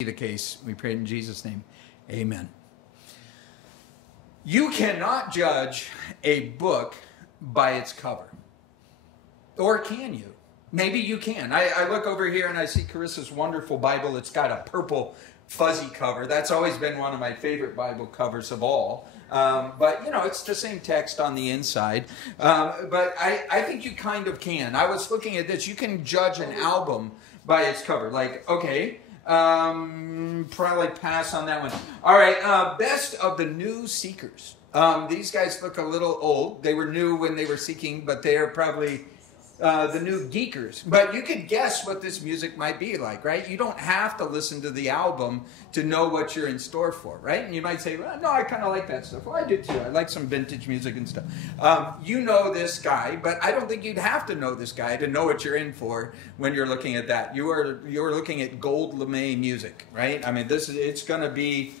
Be the case. We pray in Jesus' name. Amen. You cannot judge a book by its cover. Or can you? Maybe you can. I look over here and I see Carissa's wonderful Bible. It's got a purple fuzzy cover. That's always been one of my favorite Bible covers of all. But, you know, it's the same text on the inside. But I think you kind of can. I was looking at this. You can judge an album by its cover. Like, okay, probably pass on that one. All right, best of the new seekers. These guys look a little old. They were new when they were seeking, but they are probably the new geekers. But you could guess what this music might be like, right? You don't have to listen to the album to know what you're in store for, right? And you might say, well, no, I kind of like that stuff. Well, I do too. I like some vintage music and stuff. You know this guy, but I don't think you'd have to know this guy to know what you're in for when you're looking at that. You're looking at Gold LeMay music, right? I mean, it's going to be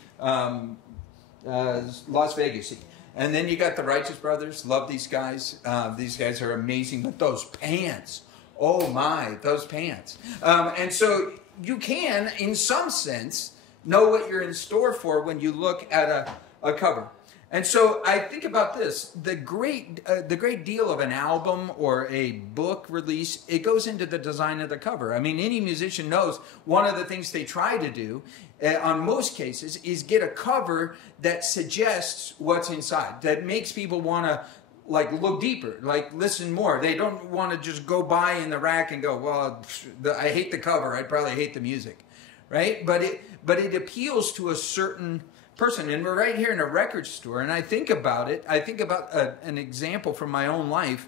Las Vegas-y. And then you got the Righteous Brothers. Love these guys. These guys are amazing. But those pants, oh my, those pants. And so you can, in some sense, know what you're in store for when you look at a cover. And so I think about this. The great deal of an album or a book release, it goes into the design of the cover. I mean, any musician knows one of the things they try to do on most cases is get a cover that suggests what's inside, that makes people want to like look deeper, like listen more. They don't want to just go by in the rack and go, well, I hate the cover, I'd probably hate the music, right? But it appeals to a certain person. And we're right here in a record store, and I think about it. I think about an example from my own life.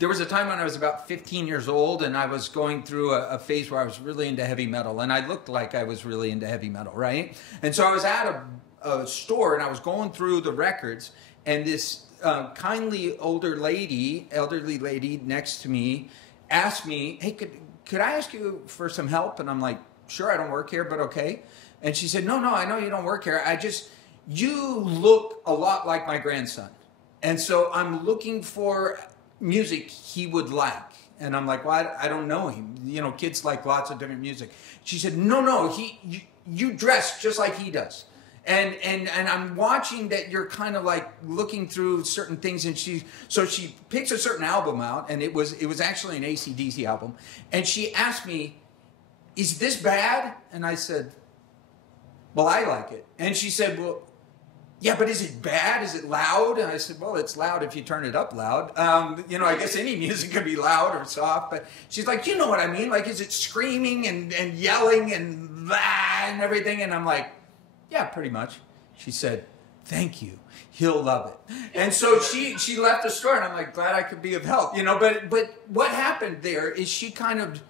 There was a time when I was about 15 years old, and I was going through a phase where I was really into heavy metal, and I looked like I was really into heavy metal, right? And so I was at a store, and I was going through the records, and this kindly elderly lady next to me asked me, hey, could I ask you for some help? And I'm like, sure, I don't work here, but okay. And she said, no, I know you don't work here. You look a lot like my grandson. And so I'm looking for music he would like. And I'm like, well, I don't know him. You know, kids like lots of different music. She said, no, you dress just like he does. And I'm watching that you're kind of like looking through certain things. And she picks a certain album out, and it was actually an AC/DC album. And she asked me, is this bad? And I said, well, I like it. And she said, well, yeah, but is it bad? Is it loud? And I said, well, it's loud if you turn it up loud. You know, I guess any music could be loud or soft. But she's like, you know what I mean? Like, is it screaming and yelling and blah and everything? And I'm like, yeah, pretty much. She said, thank you. He'll love it. And so she left the store, and I'm like, glad I could be of help. You know, but what happened there is she kind of,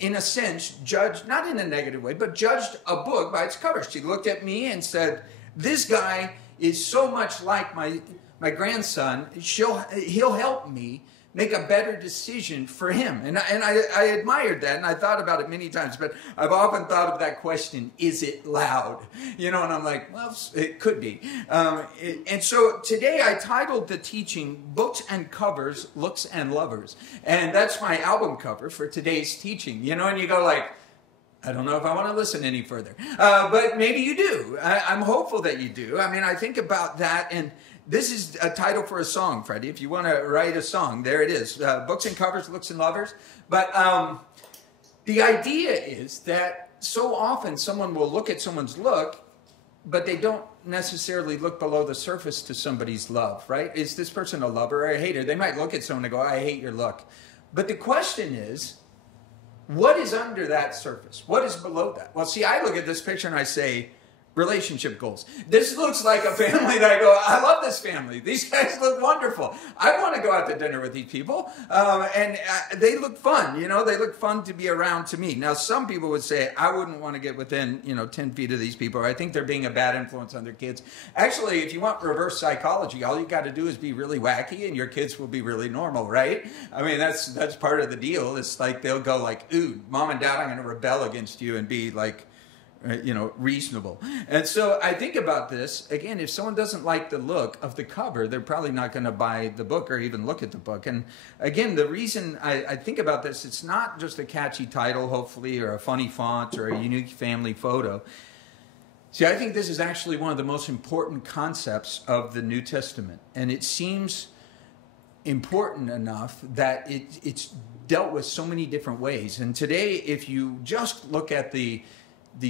in a sense, judged, not in a negative way, but judged a book by its cover. She looked at me and said, this guy is so much like my grandson, he'll help me make a better decision for him. And I admired that, and I thought about it many times, but I've often thought of that question, is it loud? You know, and I'm like, well, it could be. And so today I titled the teaching, Books and Covers, Looks and Lovers. And that's my album cover for today's teaching. You know, and you go like, I don't know if I want to listen any further. But maybe you do. I'm hopeful that you do. I mean, I think about that, and this is a title for a song, Freddie. If you want to write a song, there it is. Books and Covers, Looks and Lovers. But the idea is that so often someone will look at someone's look, but they don't necessarily look below the surface to somebody's love, right? Is this person a lover or a hater? They might look at someone and go, I hate your look. But the question is, what is under that surface? What is below that? Well, see, I look at this picture and I say, relationship goals. This looks like a family that I go, I love this family. These guys look wonderful. I want to go out to dinner with these people. And they look fun. You know, they look fun to be around to me. Now, some people would say, I wouldn't want to get within, 10 feet of these people. Or I think they're being a bad influence on their kids. Actually, if you want reverse psychology, all you got to do is be really wacky and your kids will be really normal, right? I mean, that's part of the deal. It's like they'll go like, ooh, mom and dad, I'm going to rebel against you and be like, reasonable. And so I think about this, again, if someone doesn't like the look of the cover, they're probably not going to buy the book or even look at the book. And again, the reason I think about this, it's not just a catchy title, hopefully, or a funny font or a unique family photo. See, I think this is actually one of the most important concepts of the New Testament. And it seems important enough that it's dealt with so many different ways. And today, if you just look at the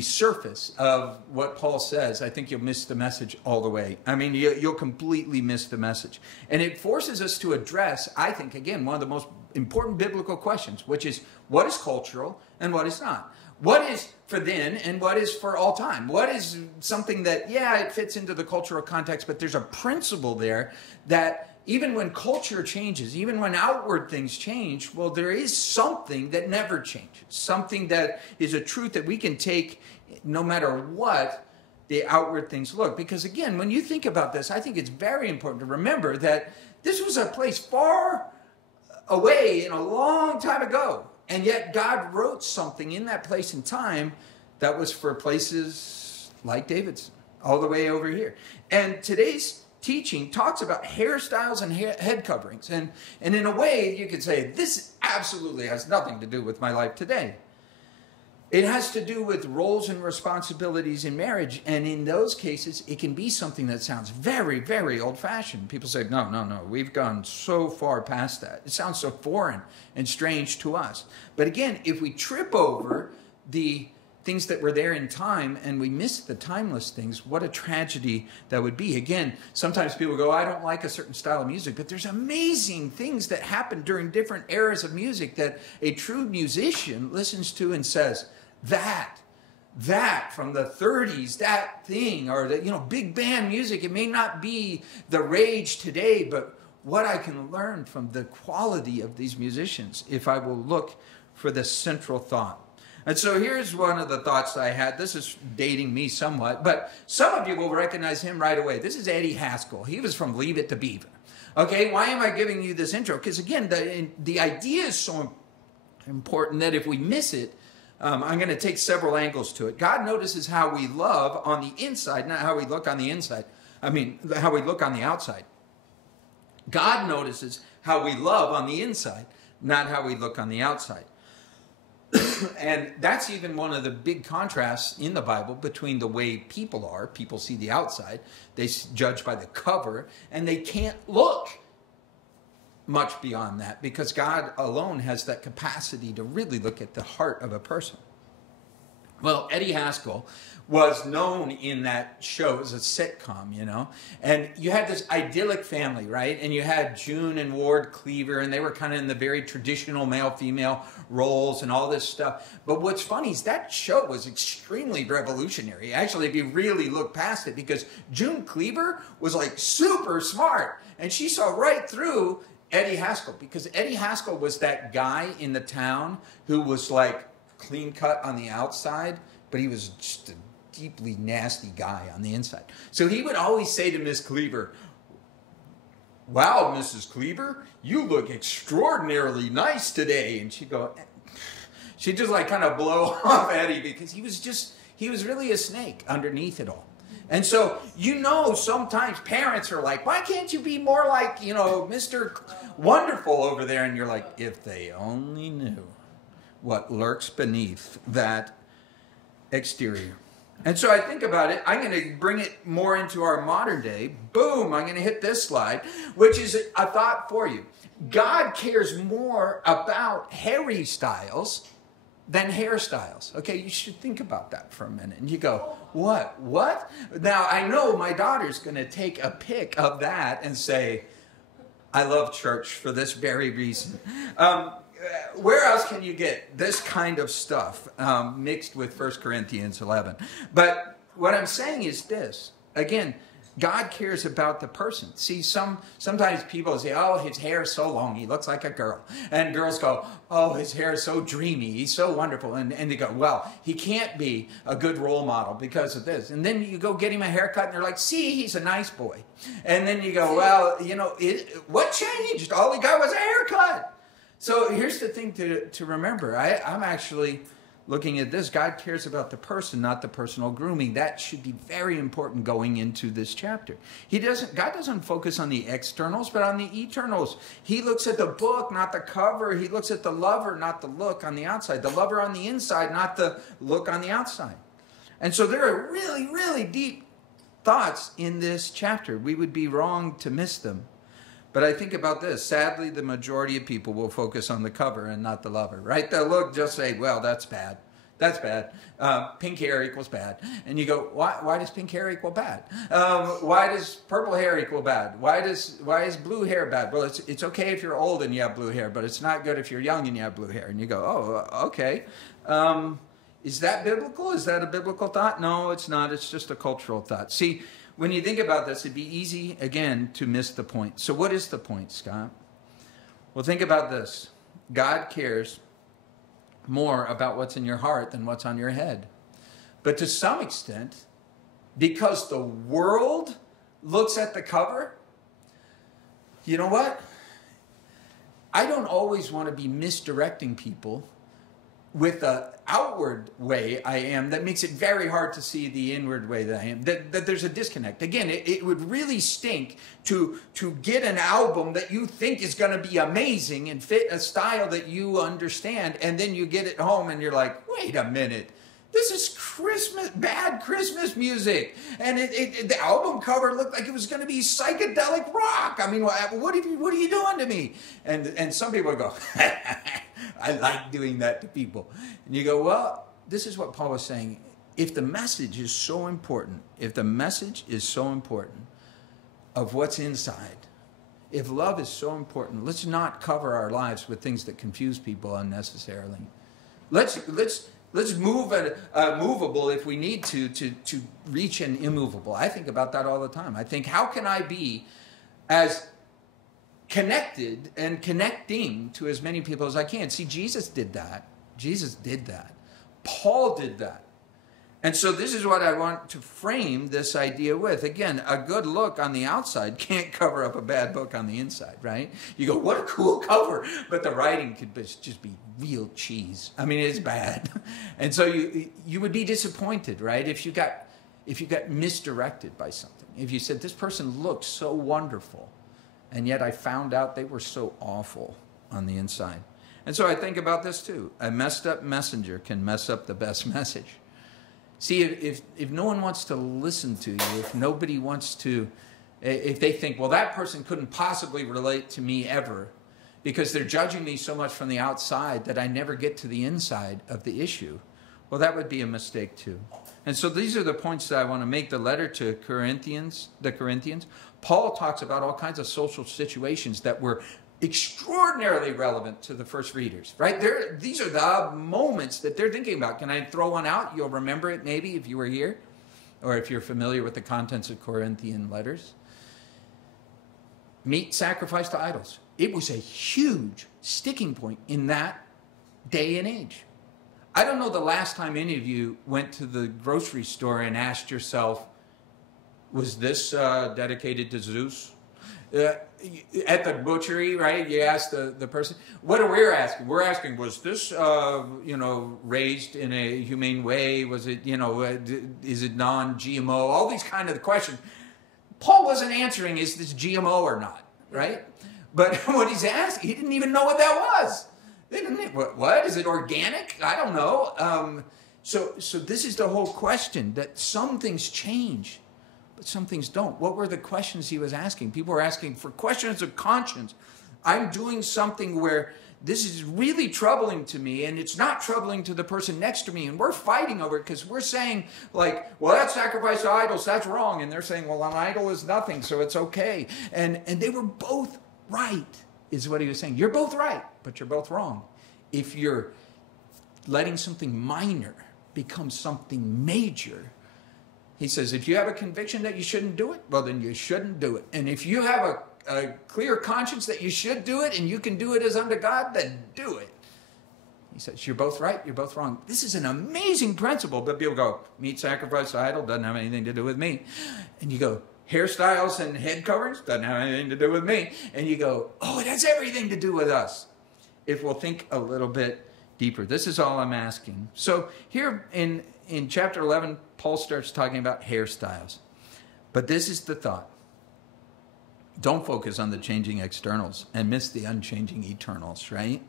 surface of what Paul says, I think you'll miss the message all the way. I mean, you'll completely miss the message. And it forces us to address, I think, again, one of the most important biblical questions, which is what is cultural and what is not? What is for then and what is for all time? What is something that, yeah, it fits into the cultural context, but there's a principle there that even when culture changes, even when outward things change, well, there is something that never changes. Something that is a truth that we can take no matter what the outward things look. Because again, when you think about this, I think it's very important to remember that this was a place far away and a long time ago. And yet God wrote something in that place and time that was for places like David's, all the way over here. And today's teaching talks about hairstyles and head coverings. And in a way, you could say, this absolutely has nothing to do with my life today. It has to do with roles and responsibilities in marriage. And in those cases, it can be something that sounds very, very old-fashioned. People say, no, no, no, we've gone so far past that. It sounds so foreign and strange to us. But again, if we trip over the things that were there in time and we miss the timeless things, what a tragedy that would be. Again, sometimes people go, I don't like a certain style of music, but there's amazing things that happen during different eras of music that a true musician listens to and says, that from the 30s, that thing, or the, big band music, it may not be the rage today, but what I can learn from the quality of these musicians if I will look for the central thought. And so here's one of the thoughts I had. This is dating me somewhat, but some of you will recognize him right away. This is Eddie Haskell. He was from Leave It to Beaver. Okay, why am I giving you this intro? Because again, the idea is so important that if we miss it, I'm going to take several angles to it. God notices how we love on the inside, not how we look on the inside. I mean, how we look on the outside. God notices how we love on the inside, not how we look on the outside. And that's even one of the big contrasts in the Bible between the way people are. People see the outside. They judge by the cover, and they can't look much beyond that because God alone has that capacity to really look at the heart of a person. Well, Eddie Haskell was known in that show as a sitcom, and you had this idyllic family, right? And you had June and Ward Cleaver, and they were kind of in the very traditional male-female roles and all this stuff. But what's funny is that show was extremely revolutionary. Actually, if you really look past it, because June Cleaver was like super smart, and she saw right through Eddie Haskell, because Eddie Haskell was that guy in the town who was like clean cut on the outside, but he was just a deeply nasty guy on the inside. So he would always say to Miss Cleaver, wow, Mrs. Cleaver, you look extraordinarily nice today. And she'd just like kind of blow off Eddie because he was really a snake underneath it all. And so, sometimes parents are like, why can't you be more like, Mr. Wonderful over there? And you're like, if they only knew what lurks beneath that exterior. And so I think about it. I'm going to bring it more into our modern day. Boom, I'm going to hit this slide, which is a thought for you. God cares more about hairy styles than hairstyles. Okay, you should think about that for a minute. And you go, what? Now, I know my daughter's going to take a pic of that and say, I love church for this very reason. Where else can you get this kind of stuff mixed with 1 Corinthians 11? But what I'm saying is this. Again, God cares about the person. See, sometimes people say, oh, his hair is so long, he looks like a girl. And girls go, oh, his hair is so dreamy, he's so wonderful. And they go, well, he can't be a good role model because of this. And then you go get him a haircut, and they're like, see, he's a nice boy. And then you go, well, what changed? All he got was a haircut. So here's the thing to remember. I'm actually looking at this, God cares about the person, not the personal grooming. That should be very important going into this chapter. God doesn't focus on the externals, but on the eternals. He looks at the book, not the cover. He looks at the lover, not the look on the outside. The lover on the inside, not the look on the outside. And so there are really, really deep thoughts in this chapter. We would be wrong to miss them. But I think about this. Sadly, the majority of people will focus on the cover and not the lover, right? They'll look, just say, well, that's bad. That's bad. Pink hair equals bad. And you go, why does pink hair equal bad? Why does purple hair equal bad? Why is blue hair bad? Well, it's okay if you're old and you have blue hair, but it's not good if you're young and you have blue hair. And you go, oh, okay. Is that biblical? Is that a biblical thought? No, it's not. It's just a cultural thought. See, when you think about this, it'd be easy, again, to miss the point. So what is the point, Scott? Well, think about this. God cares more about what's in your heart than what's on your head. But to some extent, because the world looks at the cover, you know what? I don't always want to be misdirecting people with the outward way I am that makes it very hard to see the inward way that I am, that there's a disconnect. Again, it would really stink to get an album that you think is going to be amazing and fit a style that you understand, and then you get it home and you're like, wait a minute, this is bad Christmas music. And the album cover looked like it was going to be psychedelic rock. I mean, what are you doing to me? And some people go, I like doing that to people. And you go, well, this is what Paul was saying. If the message is so important, of what's inside, if love is so important, let's not cover our lives with things that confuse people unnecessarily. Let's move a movable if we need to reach an immovable. I think about that all the time. I think, how can I be as connected and connecting to as many people as I can? See, Jesus did that. Paul did that. And so this is what I want to frame this idea with. Again, a good look on the outside can't cover up a bad book on the inside, right? You go, what a cool cover, but the writing could just be real cheese. I mean, it's bad. And so you would be disappointed, right? If you got misdirected by something. If you said, this person looked so wonderful, and yet I found out they were so awful on the inside. And so I think about this too. A messed up messenger can mess up the best message. See, if no one wants to listen to you, if nobody wants to, if they think, well, that person couldn't possibly relate to me ever because they're judging me so much from the outside that I never get to the inside of the issue, well, that would be a mistake too. And so these are the points that I want to make. The letter to the Corinthians, Paul talks about all kinds of social situations that were extraordinarily relevant to the first readers, right? These are the moments that they're thinking about. Can I throw one out? You'll remember it maybe if you were here, or if you're familiar with the contents of Corinthian letters. Meat sacrificed to idols. It was a huge sticking point in that day and age. I don't know the last time any of you went to the grocery store and asked yourself, was this dedicated to Zeus? At the butchery, right? You ask the person. What are we asking? We're asking, was this, raised in a humane way? Was it, is it non-GMO? All these kind of questions. Paul wasn't answering, is this GMO or not, right? But what he's asking, he didn't even know what that was. What? Is it organic? I don't know. So this is the whole question, that some things change. Some things don't. What were the questions he was asking? People were asking for questions of conscience. I'm doing something where this is really troubling to me, and it's not troubling to the person next to me, and we're fighting over it because we're saying, like, well, that's sacrifice to idols, that's wrong. And they're saying, well, an idol is nothing, so it's okay. And they were both right, is what he was saying. You're both right, but you're both wrong. If you're letting something minor become something major, he says, if you have a conviction that you shouldn't do it, well, then you shouldn't do it. And if you have a clear conscience that you should do it and you can do it as unto God, then do it. He says, you're both right, you're both wrong. This is an amazing principle, but people go, meat sacrifice to idol doesn't have anything to do with me. And you go, hairstyles and head coverings doesn't have anything to do with me. And you go, oh, it has everything to do with us. If we'll think a little bit deeper. This is all I'm asking. So here in chapter 11, Paul starts talking about hairstyles. But this is the thought. Don't focus on the changing externals and miss the unchanging eternals, right?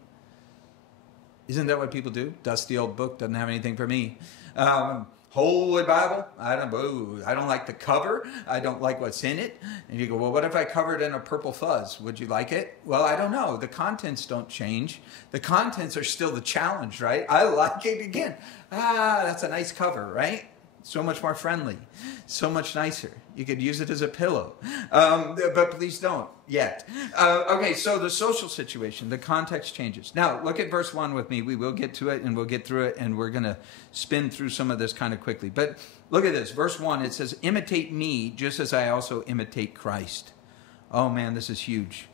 Isn't that what people do? Dusty old book, doesn't have anything for me. Holy Bible, I don't like the cover. I don't like what's in it. And you go, well, what if I covered in a purple fuzz? Would you like it? Well, I don't know. The contents don't change. The contents are still the challenge, right? I like it again. That's a nice cover, right? So much more friendly, so much nicer. You could use it as a pillow, but please don't yet. Okay, so the social situation, the context changes. Now, look at verse 1 with me. We will get to it, and we'll get through it, and we're going to spin through some of this kind of quickly. But look at this. Verse 1, it says, imitate me just as I also imitate Christ. Oh, man, this is huge.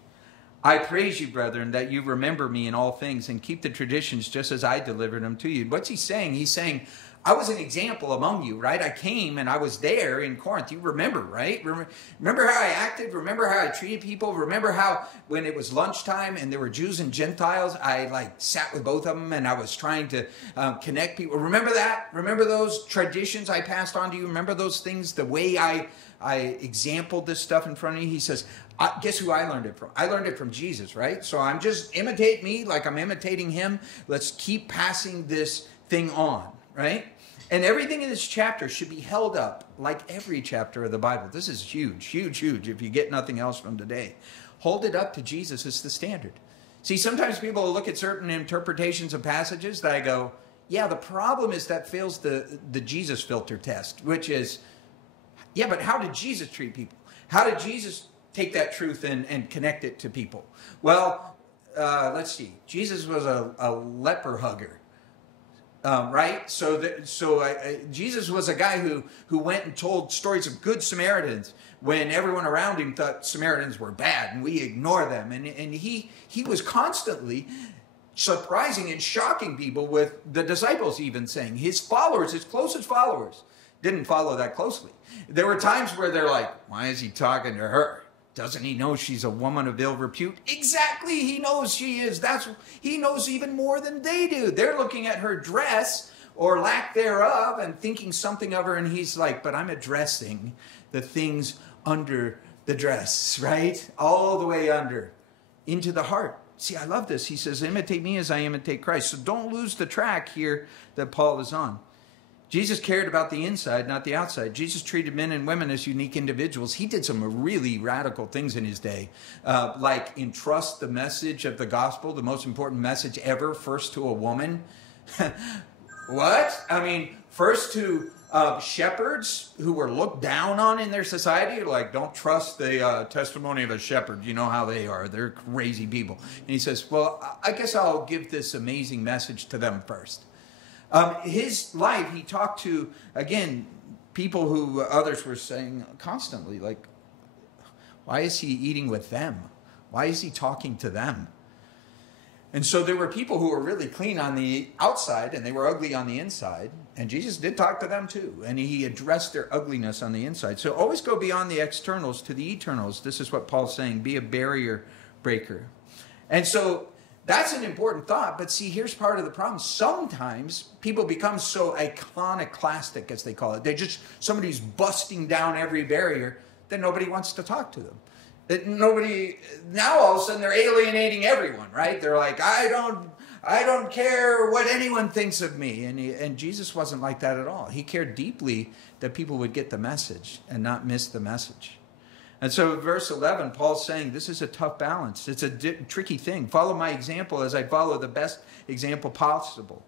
I praise you, brethren, that you remember me in all things and keep the traditions just as I delivered them to you. What's he saying? He's saying, I was an example among you, right? I came and I was there in Corinth. You remember, right? Remember how I acted? Remember how I treated people? Remember how when it was lunchtime and there were Jews and Gentiles, I sat with both of them and I was trying to connect people. Remember that? Remember those traditions I passed on to you? Remember those things, the way I exampled this stuff in front of you? He says, guess who I learned it from? I learned it from Jesus, right? So I'm just imitate me like I'm imitating him. Let's keep passing this thing on. Right? And everything in this chapter should be held up like every chapter of the Bible. This is huge, huge, huge if you get nothing else from today. Hold it up to Jesus as the standard. See, sometimes people will look at certain interpretations of passages that I go, yeah, the problem is that fails the Jesus filter test, which is, yeah, but how did Jesus treat people? How did Jesus take that truth and connect it to people? Well, let's see. Jesus was a leper hugger. Right? Jesus was a guy who went and told stories of good Samaritans when everyone around him thought Samaritans were bad and we ignore them. And he was constantly surprising and shocking people with the disciples even saying. His followers, his closest followers, didn't follow that closely. There were times where they're like, why is he talking to her? Doesn't he know she's a woman of ill repute? Exactly, he knows she is. He knows even more than they do. They're looking at her dress or lack thereof and thinking something of her, and he's like, but I'm addressing the things under the dress, right? All the way under, into the heart. See, I love this. He says, imitate me as I imitate Christ. So don't lose the track here that Paul is on. Jesus cared about the inside, not the outside. Jesus treated men and women as unique individuals. He did some really radical things in his day, like entrust the message of the gospel, the most important message ever, first to a woman. What? I mean, first to shepherds who were looked down on in their society. Like, don't trust the testimony of a shepherd. You know how they are. They're crazy people. And he says, well, I guess I'll give this amazing message to them first. His life, he talked to, again, people who others were saying constantly, like, why is he eating with them? Why is he talking to them? And so there were people who were really clean on the outside and they were ugly on the inside. And Jesus did talk to them too. And he addressed their ugliness on the inside. So always go beyond the externals to the eternals. This is what Paul's saying. Be a barrier breaker. And so that's an important thought, but see, here's part of the problem. Sometimes people become so iconoclastic, as they call it. Somebody's busting down every barrier that nobody wants to talk to them. Now all of a sudden they're alienating everyone, right? They're like, I don't care what anyone thinks of me. And Jesus wasn't like that at all. He cared deeply that people would get the message and not miss the message. And so verse 11, Paul's saying this is a tough balance. It's a tricky thing. Follow my example as I follow the best example possible.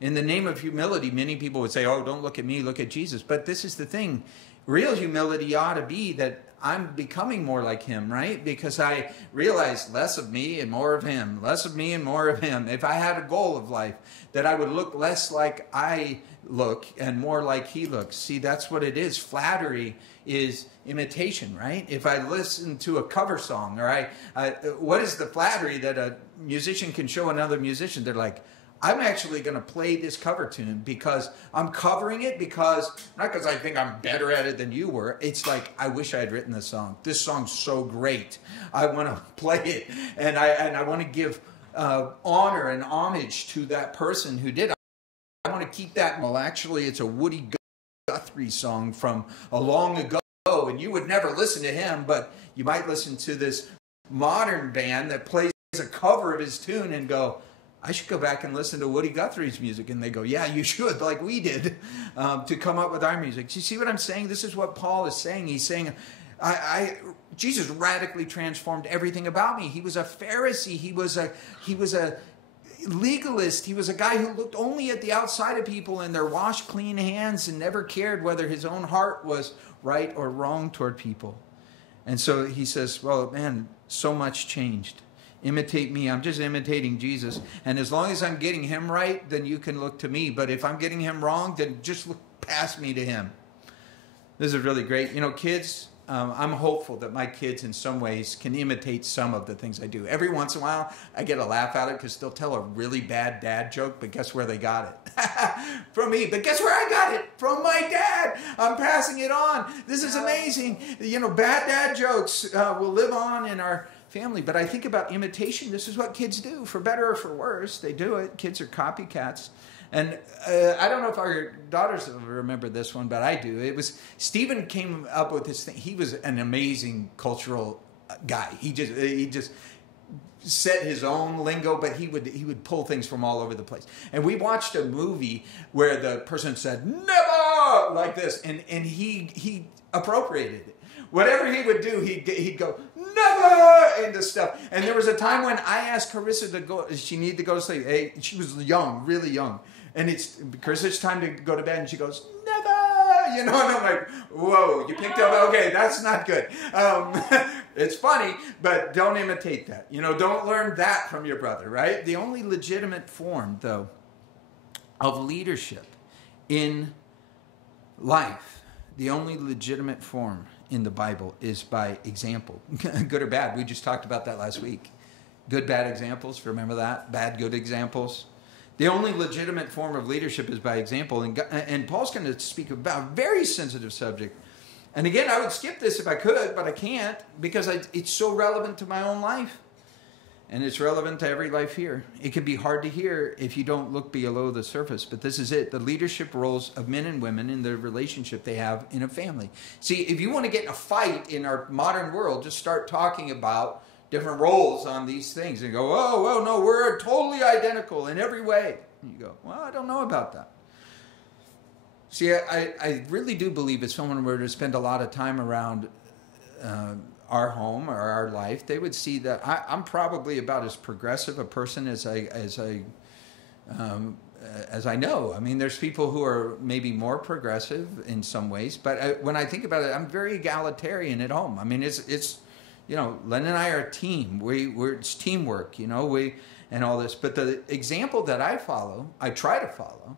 In the name of humility, many people would say, oh, don't look at me, look at Jesus. But this is the thing. Real humility ought to be that I'm becoming more like him, right? Because I realize less of me and more of him, less of me and more of him. If I had a goal of life, that I would look less like I look and more like he looks. See, that's what it is. Flattery is imitation, right? If I listen to a cover song, or what is the flattery that a musician can show another musician? They're like, I'm actually going to play this cover tune because I'm covering it not because I think I'm better at it than you were. It's like, I wish I had written this song. This song's so great. I want to play it. And I want to give honor and homage to that person who did. I want to keep that. Well, actually, it's a Woody Guthrie song from a long ago, and you would never listen to him, but you might listen to this modern band that plays a cover of his tune and go, I should go back and listen to Woody Guthrie's music. And they go, yeah, you should, like we did, to come up with our music. Do you see what I'm saying? This is what Paul is saying. He's saying, Jesus radically transformed everything about me. He was a Pharisee. He was a legalist. He was a guy who looked only at the outside of people and their washed clean hands and never cared whether his own heart was right or wrong toward people. And so he says, well, man, so much changed. Imitate me. I'm just imitating Jesus. And as long as I'm getting him right, then you can look to me. But if I'm getting him wrong, then just look past me to him. This is really great. You know, kids, I'm hopeful that my kids in some ways can imitate some of the things I do. Every once in a while, I get a laugh at it because they'll tell a really bad dad joke, but guess where they got it? From me. But guess where I got it? From my dad. I'm passing it on. This is amazing. You know, bad dad jokes will live on in our family. But I think about imitation. This is what kids do, for better or for worse. They do it. Kids are copycats. And I don't know if our daughters will remember this one, but I do. It was Stephen came up with this thing. He was an amazing cultural guy. He just set his own lingo, but he would pull things from all over the place. And we watched a movie where the person said "never" like this, and he appropriated it. Whatever he would do, he'd go "never" into stuff. And there was a time when I asked Carissa to go. She needed to go to sleep. Hey, she was young, really young. And Carissa, it's time to go to bed. And she goes, "Never." You know, and I'm like, whoa, you picked up. Okay, that's not good. It's funny, but don't imitate that. You know, don't learn that from your brother, right? The only legitimate form, though, of leadership in life, the only legitimate form in the Bible is by example, good or bad. We just talked about that last week. Good, bad examples. Remember that? Bad, good examples. The only legitimate form of leadership is by example. And Paul's going to speak about a very sensitive subject. And again, I would skip this if I could, but I can't because it's so relevant to my own life. And it's relevant to every life here. It can be hard to hear if you don't look below the surface, but this is it. The leadership roles of men and women in the relationship they have in a family. See, if you want to get in a fight in our modern world, just start talking about different roles on these things and go, oh, well, no, we're totally identical in every way. And you go, well, I don't know about that. See, I really do believe if someone were to spend a lot of time around our home or our life, they would see that I'm probably about as progressive a person as I know. I mean, there's people who are maybe more progressive in some ways, but when I think about it, I'm very egalitarian at home. I mean, it's you know, Len and I are a team. It's teamwork, you know, and all this. But the example that I try to follow,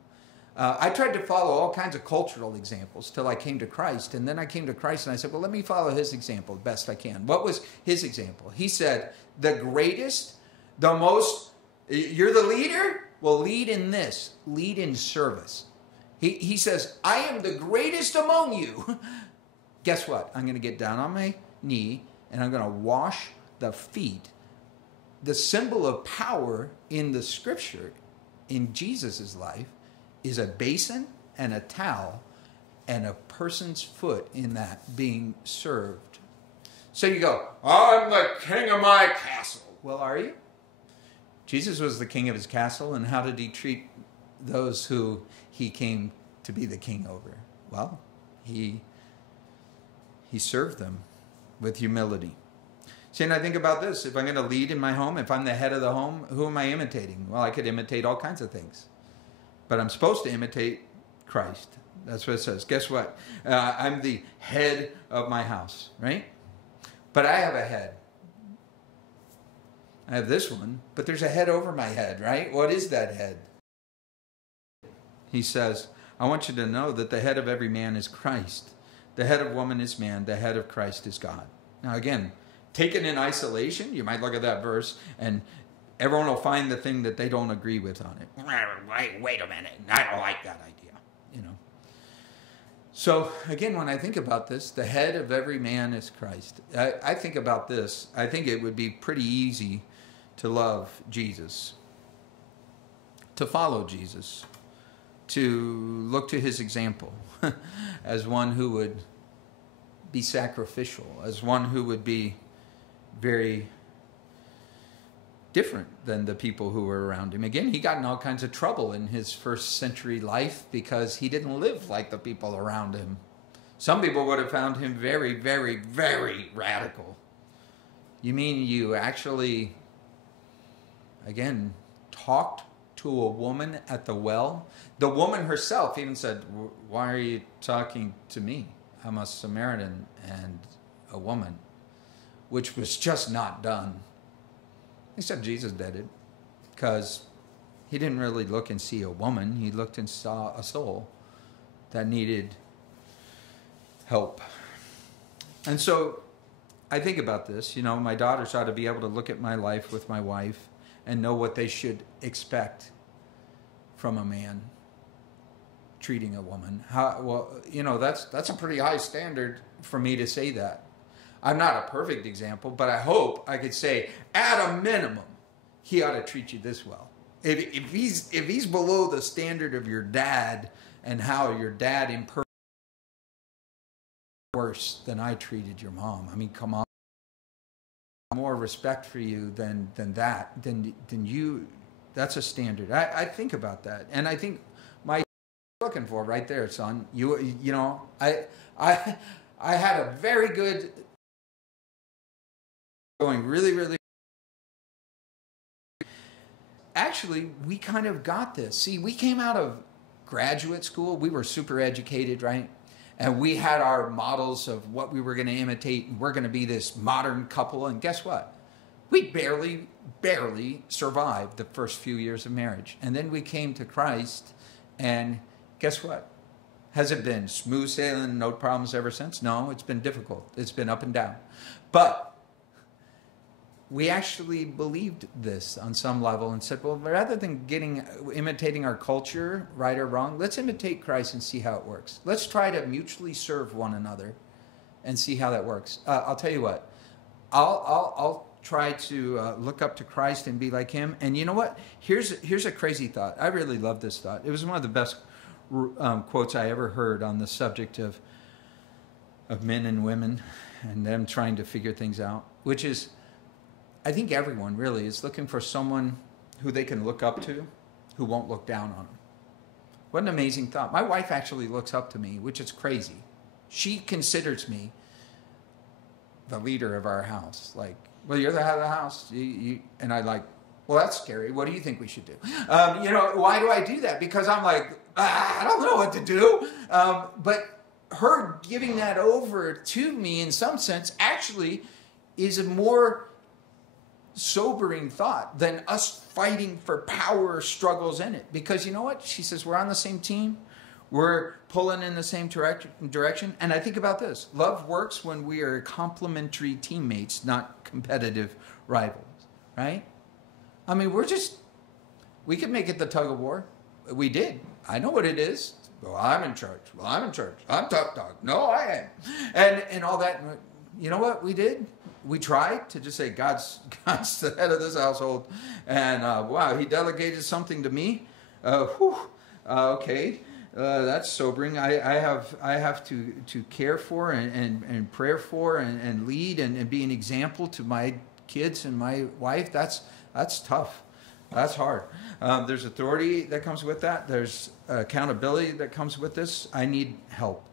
I tried to follow all kinds of cultural examples till I came to Christ. And then I came to Christ and I said, well, let me follow his example the best I can. What was his example? He said, the greatest, the most, you're the leader? Well, lead in this. Lead in service. He says, I am the greatest among you. Guess what? I'm going to get down on my knee and I'm going to wash the feet. The symbol of power in the scripture, in Jesus' life, is a basin and a towel and a person's foot in that being served. So you go, I'm the king of my castle. Well, are you? Jesus was the king of his castle, and how did he treat those who he came to be the king over? Well, he served them with humility. See, and I think about this. If I'm going to lead in my home, if I'm the head of the home, who am I imitating? Well, I could imitate all kinds of things. But I'm supposed to imitate Christ. That's what it says. Guess what? I'm the head of my house, right? But I have a head. I have this one, but there's a head over my head, right? What is that head? He says, I want you to know that the head of every man is Christ. The head of woman is man. The head of Christ is God. Now again, taken in isolation, you might look at that verse and everyone will find the thing that they don't agree with on it. Wait a minute. I don't like that idea, you know. So again, when I think about this, the head of every man is Christ. I think about this. I think it would be pretty easy to love Jesus, to follow Jesus, to look to his example as one who would be sacrificial, as one who would be very different than the people who were around him. Again, he got in all kinds of trouble in his first century life because he didn't live like the people around him. Some people would have found him very, very, very radical. You mean you actually, again, talked to a woman at the well? The woman herself even said, "Why are you talking to me? I'm a Samaritan and a woman," which was just not done. Except Jesus did it, because he didn't really look and see a woman. He looked and saw a soul that needed help. And so I think about this. You know, my daughters ought to be able to look at my life with my wife and know what they should expect from a man treating a woman. Well, you know, that's a pretty high standard for me to say that. I'm not a perfect example, but I hope I could say, at a minimum, he ought to treat you this well. If he's below the standard of your dad and how your dad impersonated worse than I treated your mom. I mean, come on. More respect for you than that. Then you. That's a standard. I think about that, and I think my looking for right there, son. You know, I had a very good. Going really, really. Actually, we kind of got this. See, we came out of graduate school. We were super educated, right? And we had our models of what we were going to imitate. And we're going to be this modern couple. And guess what? We barely survived the first few years of marriage. And then we came to Christ. And guess what? Has it been smooth sailing, no problems ever since? No, it's been difficult. It's been up and down. But we actually believed this on some level and said, well, rather than imitating our culture, right or wrong, let's imitate Christ and see how it works. Let's try to mutually serve one another and see how that works. I'll tell you what, I'll try to look up to Christ and be like him. And you know what? Here's a crazy thought. I really love this thought. It was one of the best quotes I ever heard on the subject of men and women and them trying to figure things out, which is, I think everyone really is looking for someone who they can look up to, who won't look down on them. What an amazing thought. My wife actually looks up to me, which is crazy. She considers me the leader of our house. Like, well, you're the head of the house. And I like, well, that's scary. What do you think we should do? You know, why do I do that? Because I'm like, I don't know what to do. But her giving that over to me in some sense actually is a more sobering thought than us fighting for power struggles in it. Because you know what? She says, we're on the same team. We're pulling in the same direction. And I think about this. Love works when we are complementary teammates, not competitive rivals. Right? I mean, we could make it the tug of war. We did. I know what it is. Well, I'm in charge. Well, I'm in charge. I'm top dog. No, I am. And all that. You know what we did? We tried to just say, God's the head of this household. And wow, he delegated something to me. Okay. That's sobering. I have to care for and pray for and lead and be an example to my kids and my wife. That's tough. That's hard. There's authority that comes with that. There's accountability that comes with this. I need help.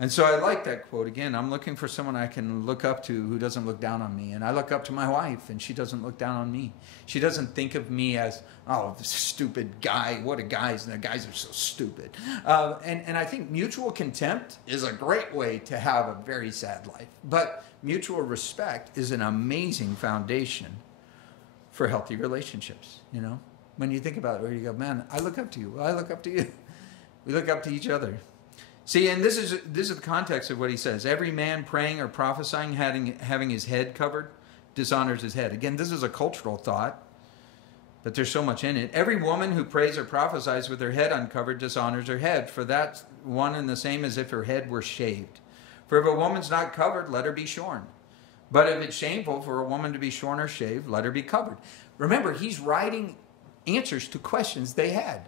And so I like that quote. Again, I'm looking for someone I can look up to who doesn't look down on me. And I look up to my wife, and she doesn't look down on me. She doesn't think of me as, oh, this stupid guy. What a guys, and the guys are so stupid. And I think mutual contempt is a great way to have a very sad life. But mutual respect is an amazing foundation for healthy relationships, you know? When you think about it, where you go, man, I look up to you. Well, I look up to you. We look up to each other. See, and this is the context of what he says. Every man praying or prophesying, having his head covered, dishonors his head. Again, this is a cultural thought, but there's so much in it. Every woman who prays or prophesies with her head uncovered dishonors her head, for that's one and the same as if her head were shaved. For if a woman's not covered, let her be shorn. But if it's shameful for a woman to be shorn or shaved, let her be covered. Remember, he's writing answers to questions they had.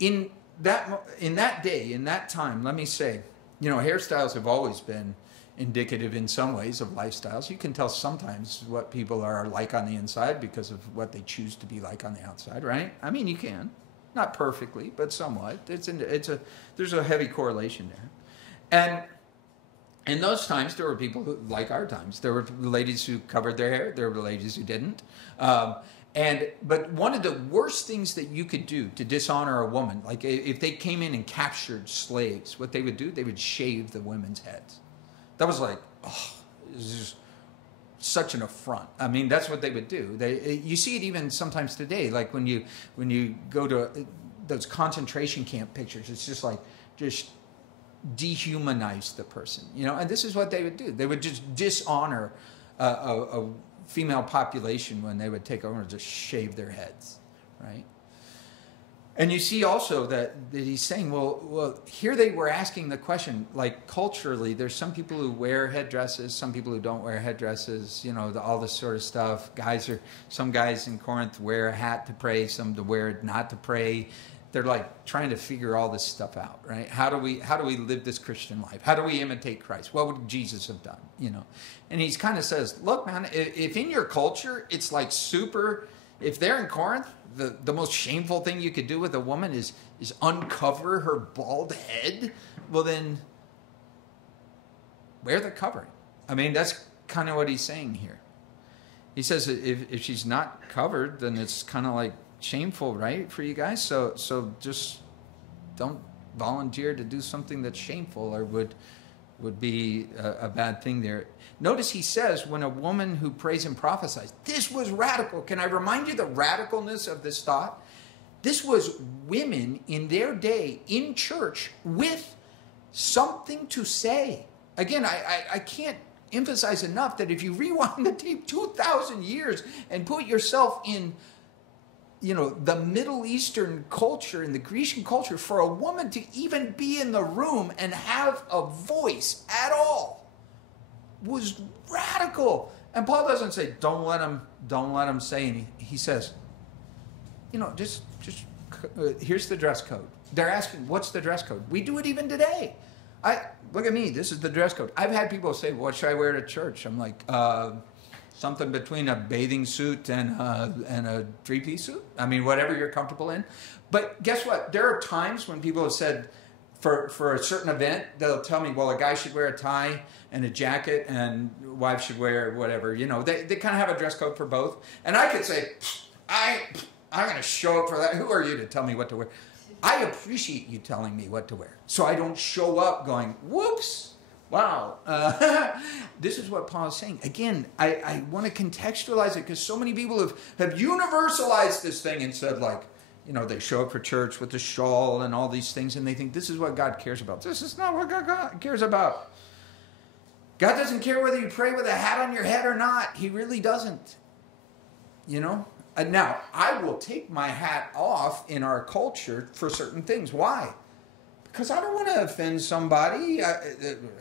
In that day, in that time, let me say, hairstyles have always been indicative in some ways of lifestyles. You can tell sometimes what people are like on the inside because of what they choose to be like on the outside, right? I mean, you can. Not perfectly, but somewhat. There's a heavy correlation there. And in those times, there were people who, like our times, there were ladies who covered their hair, there were ladies who didn't. But one of the worst things that you could do to dishonor a woman, like if they came in and captured slaves, what they would do, they would shave the women's heads. That was like, this is just such an affront. I mean, that's what they would do. You see it even sometimes today, like when you go to those concentration camp pictures, it's just like, just dehumanize the person, and this is what they would do. They would just dishonor a female population when they would take over and just shave their heads, right? And you see also that he's saying, well, here they were asking the question, like culturally, there's some people who wear headdresses, some people who don't wear headdresses, all this sort of stuff. Some guys in Corinth wear a hat to pray, some to wear it not to pray. They're like trying to figure all this stuff out, right? How do we live this Christian life? How do we imitate Christ? What would Jesus have done, And he kind of says, look, man, if in your culture, it's like if they're in Corinth, the most shameful thing you could do with a woman is uncover her bald head. Well, then wear the covering. I mean, that's kind of what he's saying here. He says if she's not covered, then it's kind of like shameful, right, for you guys? So just don't volunteer to do something that's shameful or would be a bad thing there. Notice he says, when a woman who prays and prophesies, this was radical. Can I remind you the radicalness of this thought? This was women in their day in church with something to say. Again, I can't emphasize enough that if you rewind the tape 2,000 years and put yourself in the Middle Eastern culture and the Grecian culture, for a woman to even be in the room and have a voice at all was radical. And Paul doesn't say, don't let him say anything. He says, just here's the dress code. They're asking, what's the dress code? We do it even today. Look at me. This is the dress code. I've had people say, what should I wear to church? I'm like, something between a bathing suit and a three-piece suit. I mean, whatever you're comfortable in. But guess what? There are times when people have said, for a certain event, they'll tell me, well, a guy should wear a tie and a jacket, and wives should wear whatever. They kind of have a dress code for both. And I could say, I'm going to show up for that. Who are you to tell me what to wear? I appreciate you telling me what to wear, so I don't show up going, whoops. Wow. This is what Paul is saying. Again, I want to contextualize it because so many people have universalized this thing and said, like, they show up for church with the shawl and all these things, and they think this is what God cares about. This is not what God cares about. God doesn't care whether you pray with a hat on your head or not. He really doesn't. Now, I will take my hat off in our culture for certain things. Why? Because I don't want to offend somebody.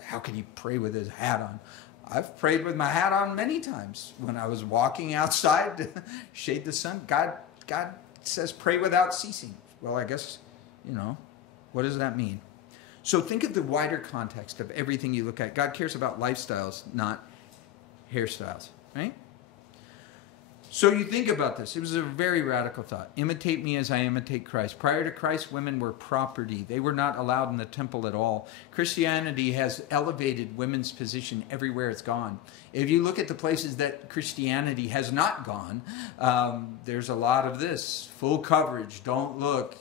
How can he pray with his hat on? I've prayed with my hat on many times. When I was walking outside to shade the sun, God says pray without ceasing. Well, I guess, what does that mean? So think of the wider context of everything you look at. God cares about lifestyles, not hairstyles, right? So you think about this. It was a very radical thought. Imitate me as I imitate Christ. Prior to Christ, women were property. They were not allowed in the temple at all. Christianity has elevated women's position everywhere it's gone. If you look at the places that Christianity has not gone, there's a lot of this. Full coverage, don't look,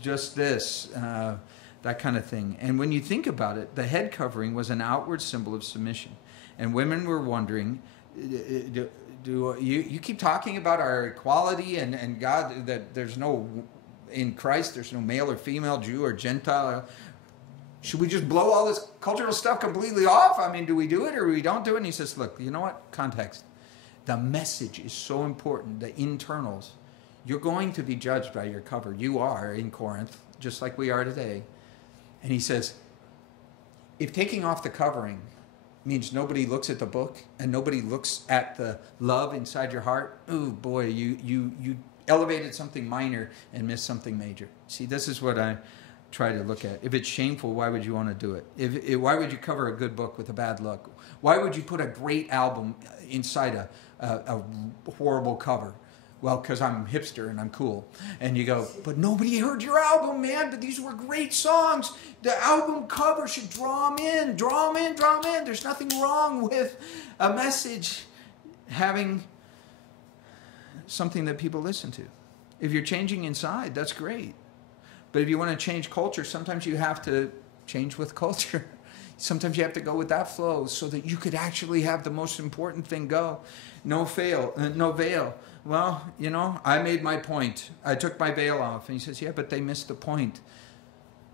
just this, that kind of thing. And when you think about it, the head covering was an outward symbol of submission. And women were wondering, you keep talking about our equality and God, that there's no, in Christ, there's no male or female, Jew or Gentile. Should we just blow all this cultural stuff completely off? I mean, do we do it or we don't do it? And he says, look, you know what? Context. The message is so important, the internals. You're going to be judged by your cover. You are in Corinth, just like we are today. And he says, if taking off the covering means nobody looks at the book and nobody looks at the love inside your heart. Oh boy, you elevated something minor and missed something major. See, this is what I try to look at. If it's shameful, why would you want to do it? Why would you cover a good book with a bad look? Why would you put a great album inside a horrible cover? Well, because I'm hipster and I'm cool. And you go, but nobody heard your album, man. But these were great songs. The album cover should draw them in, draw them in, draw them in. There's nothing wrong with a message having something that people listen to. If you're changing inside, that's great. But if you want to change culture, sometimes you have to change with culture. Sometimes you have to go with that flow so that you could actually have the most important thing go. No veil. Well, you know, I made my point. I took my veil off. And he says, yeah, but they missed the point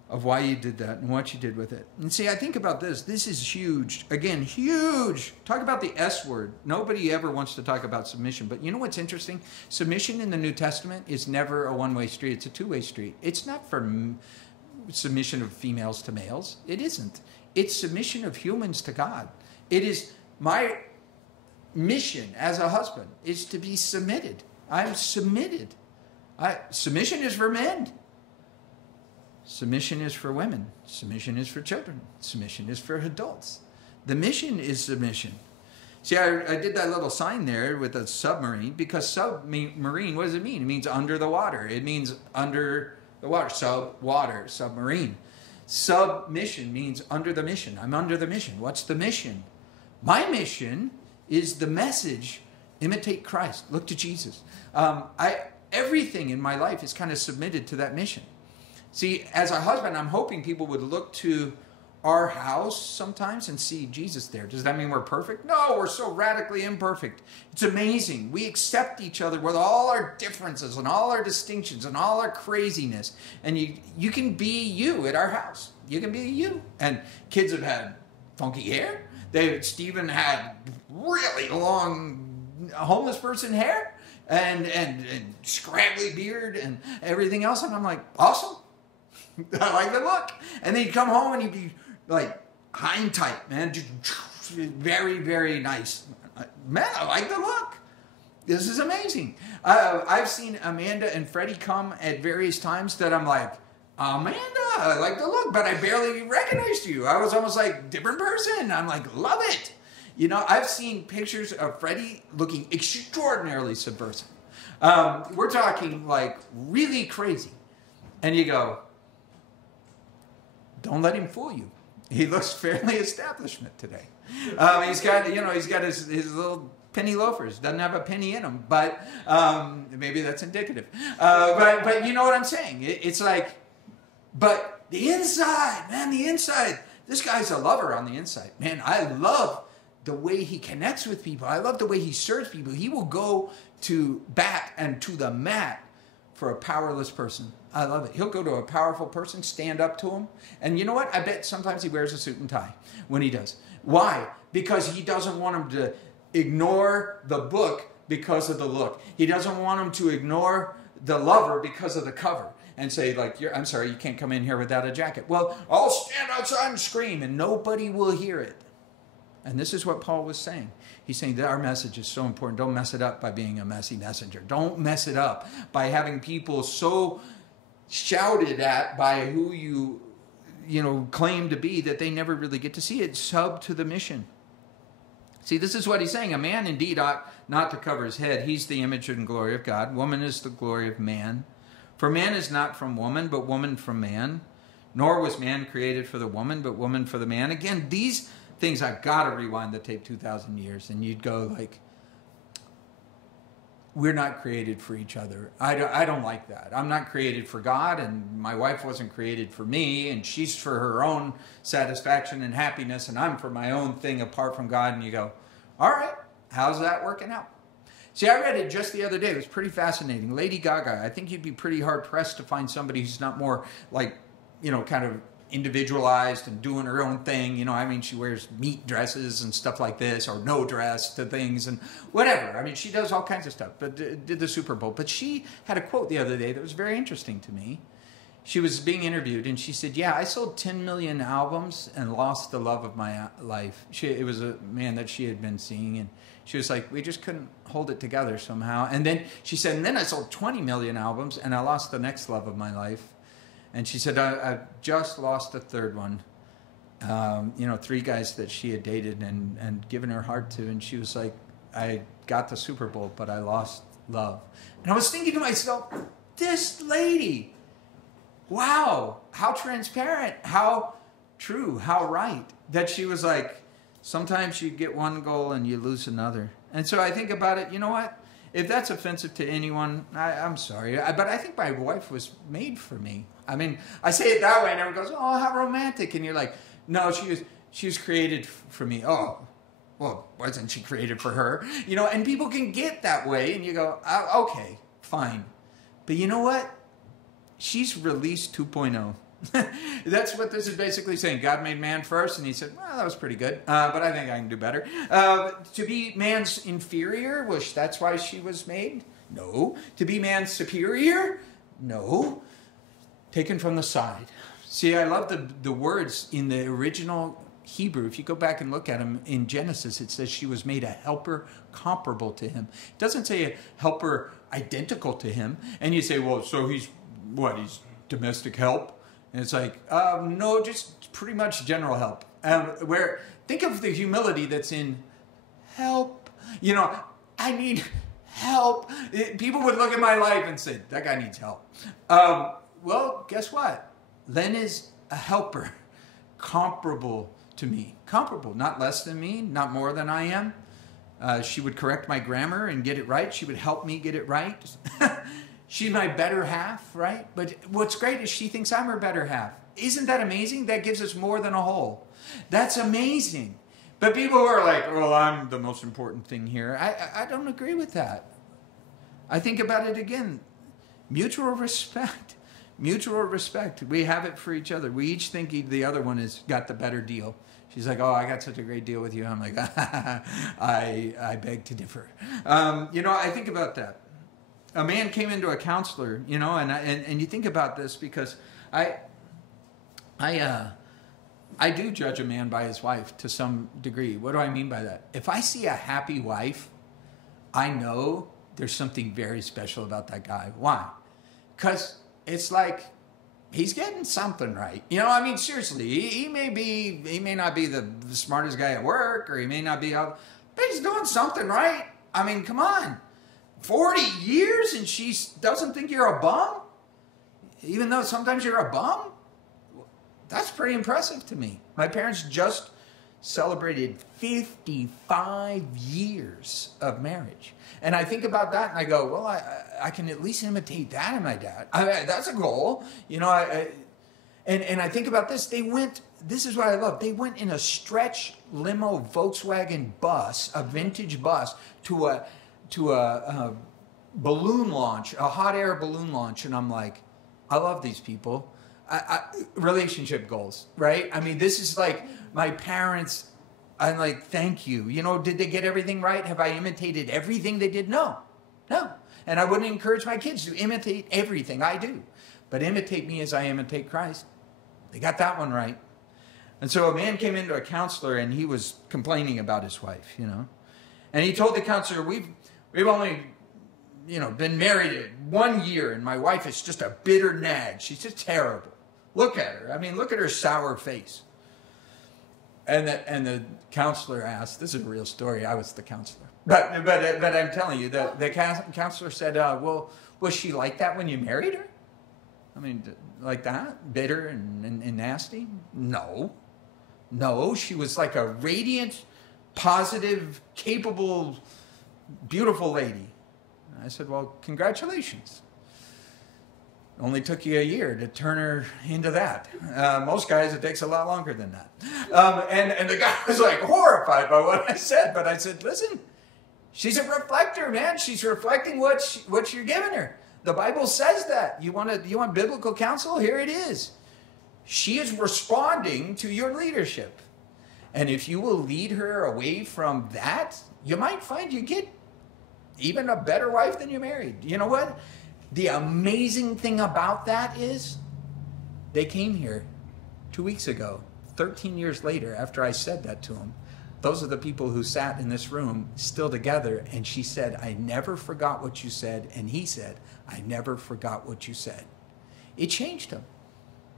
of why you did that and what you did with it. And see, I think about this. This is huge. Again, huge. Talk about the S word. Nobody ever wants to talk about submission. But you know what's interesting? Submission in the New Testament is never a one-way street. It's a two-way street. It's not for submission of females to males. It isn't. It's submission of humans to God. It is my mission as a husband is to be submitted. I'm submitted. Submission is for men. Submission is for women. Submission is for children. Submission is for adults. The mission is submission. See, I did that little sign there with a submarine because submarine, what does it mean? It means under the water. It means under the water. Sub-water, submarine. Submission means under the mission. I'm under the mission. What's the mission? My mission is the message, imitate Christ. Look to Jesus. Everything in my life is kind of submitted to that mission. See, as a husband, I'm hoping people would look to our house sometimes and see Jesus there. Does that mean we're perfect? No, we're so radically imperfect. It's amazing. We accept each other with all our differences and all our distinctions and all our craziness. And you can be you at our house. You can be you. And kids have had funky hair. Stephen had really long homeless person hair and scraggly beard and everything else. And I'm like, awesome. I like the look. And then you come home and you'd be like hind tight, man. Just very, very nice. Man, I like the look. This is amazing. I've seen Amanda and Freddie come at various times that I'm like, Amanda, I like the look, but I barely recognized you. I was almost like different person. I'm like, love it. You know, I've seen pictures of Freddie looking extraordinarily subversive. We're talking like really crazy. And you go, don't let him fool you. He looks fairly establishment today. He's got his little penny loafers. Doesn't have a penny in them, but maybe that's indicative. But you know what I'm saying? It's like, but the inside, man, the inside. This guy's a lover on the inside. Man, I love the way he connects with people. I love the way he serves people. He will go to bat and to the mat for a powerless person. I love it. He'll go to a powerful person, stand up to him. And you know what? I bet sometimes he wears a suit and tie when he does. Why? Because he doesn't want him to ignore the book because of the look. He doesn't want him to ignore the lover because of the cover and say, like, I'm sorry, you can't come in here without a jacket. Well, I'll stand outside and scream and nobody will hear it. And this is what Paul was saying. He's saying that our message is so important. Don't mess it up by being a messy messenger. Don't mess it up by having people so shouted at by who you claim to be that they never really get to see it. Sub to the mission. See, this is what he's saying. A man indeed ought not to cover his head. He's the image and glory of God. Woman is the glory of man. For man is not from woman, but woman from man. Nor was man created for the woman, but woman for the man. Again, these things, I've got to rewind the tape 2,000 years. And you'd go like, we're not created for each other. I don't like that. I'm not created for God, and my wife wasn't created for me, and she's for her own satisfaction and happiness, and I'm for my own thing apart from God. And you go, all right, how's that working out? See, I read it just the other day. It was pretty fascinating. Lady Gaga, I think you'd be pretty hard-pressed to find somebody who's not more like, kind of individualized and doing her own thing. She wears meat dresses and stuff like this, or no dress to things and whatever. She does all kinds of stuff, but did the Super Bowl. But she had a quote the other day that was very interesting to me. she was being interviewed, and she said, yeah, I sold 10 million albums and lost the love of my life. It was a man that she had been seeing, and she was like, we just couldn't hold it together somehow. And then she said, and then I sold 20 million albums, and I lost the next love of my life. And she said, I've just lost the third one. 3 guys that she had dated and given her heart to, and she was like, I got the Super Bowl, but I lost love. And I was thinking to myself, this lady, wow, how transparent, how true, how right, that she was like, sometimes you get one goal and you lose another. And so I think about it, you know what? If that's offensive to anyone, I'm sorry. But I think my wife was made for me. I mean, I say it that way and everyone goes, oh, how romantic. And you're like, no, she was created for me. Oh, well, wasn't she created for her? And people can get that way and you go, okay, fine. But you know what? She's released 2.0. That's what this is basically saying. God made man first, and he said, well, that was pretty good, but I think I can do better. To be man's inferior, well, that's why she was made? No. To be man's superior? No. Taken from the side. See, I love the words in the original Hebrew. If you go back and look at them in Genesis, it says she was made a helper comparable to him. It doesn't say a helper identical to him. And you say, well, so he's domestic help? And it's like, no, just pretty much general help. Think of the humility that's in help. I need help. People would look at my life and say, that guy needs help. Well, guess what? Len is a helper, comparable to me. Comparable, not less than me, not more than I am. She would correct my grammar and get it right. She would help me get it right. She's my better half, right? But what's great is she thinks I'm her better half. Isn't that amazing? That gives us more than a whole. That's amazing. But people who are like, well, I'm the most important thing here. I don't agree with that. I think about it again. Mutual respect. Mutual respect. We have it for each other. We each think the other one has got the better deal. She's like, oh, I got such a great deal with you. I'm like, I beg to differ. I think about that. A man came into a counselor, and you think about this because I do judge a man by his wife to some degree. What do I mean by that? If I see a happy wife, I know there's something very special about that guy. Why? Because it's like he's getting something right. Seriously, he may not be the smartest guy at work, or he may not be, but he's doing something right. Come on. 40 years and she doesn't think you're a bum? Even though sometimes you're a bum? That's pretty impressive to me. My parents just celebrated 55 years of marriage. And I think about that and I go, well, I can at least imitate that in my dad. That's a goal. And I think about this. This is what I love. They went in a stretch limo Volkswagen bus, a vintage bus, to a balloon launch, a hot air balloon launch. And I'm like, I love these people. Relationship goals, right? This is like my parents. I'm like, thank you. Did they get everything right? Have I imitated everything they did? No. And I wouldn't encourage my kids to imitate everything I do. But imitate me as I imitate Christ. They got that one right. And so a man came into a counselor and he was complaining about his wife, And he told the counselor, we've only, been married 1 year and my wife is just a bitter nag. She's just terrible. Look at her. Look at her sour face. And the counselor asked, this is a real story. I was the counselor. But I'm telling you, the counselor said, well, was she like that when you married her? Like that? Bitter and nasty? No, she was like a radiant, positive, capable, beautiful lady. I said, well, congratulations. Only took you a year to turn her into that. Most guys, it takes a lot longer than that. And the guy was like horrified by what I said. But I said, listen, she's a reflector, man. She's reflecting what you're giving her. The Bible says that. You want biblical counsel? Here it is. She is responding to your leadership. And if you will lead her away from that, you might find you get even a better wife than you married. You know what? The amazing thing about that is They came here 2 weeks ago, 13 years later, after I said that to them. Those are the people who sat in this room still together. And she said, I never forgot what you said. And he said, I never forgot what you said. It changed them.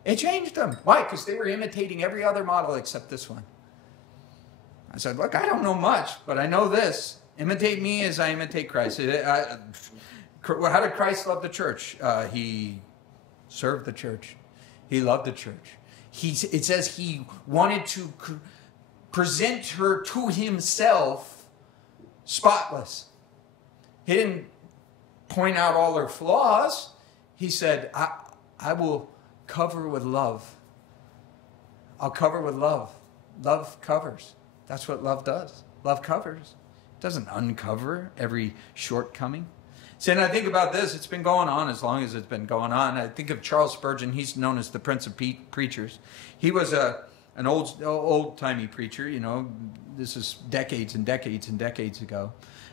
It changed them. Why? Because they were imitating every other model except this one. I said, look, I don't know much, but I know this. Imitate me as I imitate Christ. How did Christ love the church? He served the church. He loved the church. It says he wanted to present her to himself spotless. He didn't point out all her flaws. He said, I will cover with love. I'll cover with love. Love covers. That's what love does. Love covers. It doesn't uncover every shortcoming. See, and I think about this. It's been going on as long as it's been going on. I think of Charles Spurgeon. He's known as the Prince of Preachers. He was an old-timey preacher. You know, this is decades and decades and decades ago.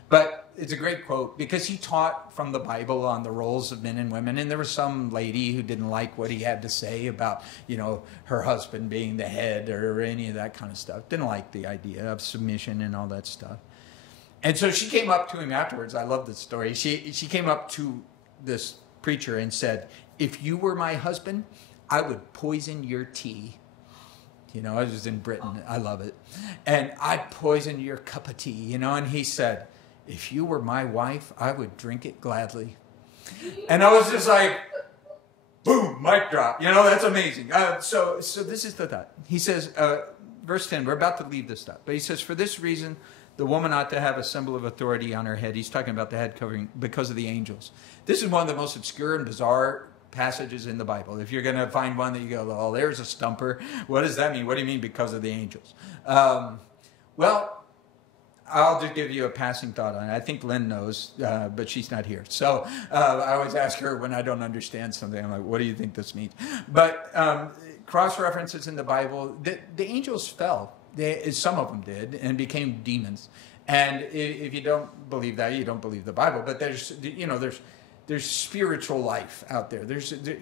But it's a great quote because he taught from the Bible on the roles of men and women. And there was some lady who didn't like what he had to say about, you know, her husband being the head or any of that kind of stuff. Didn't like the idea of submission and all that stuff. And so she came up to him afterwards. I love this story. She came up to this preacher and said, if you were my husband, I would poison your tea. You know, I was in Britain. I love it. And I'd poison your cup of tea, you know. And he said, if you were my wife, I would drink it gladly. And I was just like, boom, mic drop. You know, that's amazing. So this is the thought. He says, verse 10, we're about to leave this stuff. But he says, for this reason, the woman ought to have a symbol of authority on her head. He's talking about the head covering because of the angels. This is one of the most obscure and bizarre passages in the Bible. If you're going to find one that you go, oh, there's a stumper. What does that mean? What do you mean because of the angels? Well, I'll just give you a passing thought on it. I think Lynn knows, but she's not here. So I always ask her when I don't understand something. I'm like, what do you think this means? But cross-references in the Bible, the angels fell. Some of them did and became demons. And if you don't believe that, you don't believe the Bible. But there's spiritual life out there.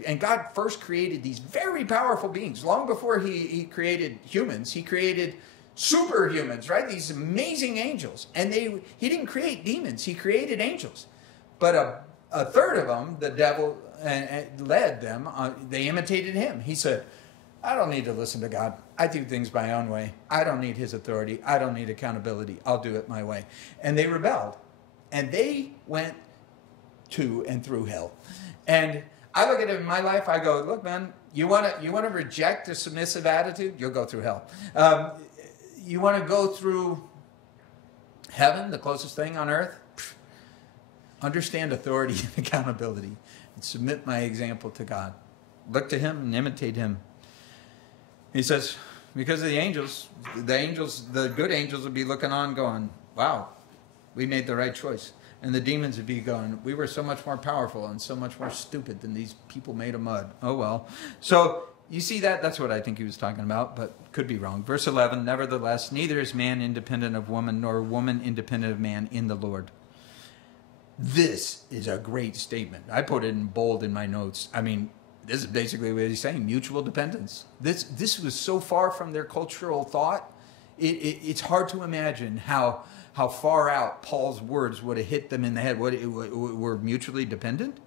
And God first created these very powerful beings. Long before he created humans, he created superhumans, right? These amazing angels. And he didn't create demons. He created angels. But a third of them, the devil led them. They imitated him. He said, I don't need to listen to God. I do things my own way. I don't need his authority. I don't need accountability. I'll do it my way. And they rebelled. And they went to and through hell. And I look at it in my life, I go, look, man, you want to reject a submissive attitude? You'll go through hell. You want to go through heaven, the closest thing on earth? Understand authority and accountability. And submit my example to God. Look to him and imitate him. He says, because of the angels, the good angels would be looking on going, wow, we made the right choice. And the demons would be going, we were so much more powerful and so much more stupid than these people made of mud. Oh, well. So you see that? That's what I think he was talking about, but could be wrong. Verse 11, nevertheless, neither is man independent of woman, nor woman independent of man in the Lord. This is a great statement. I put it in bold in my notes. I mean, this is basically what he's saying, mutual dependence. This was so far from their cultural thought. It's hard to imagine how far out Paul's words would have hit them in the head. Were mutually dependent?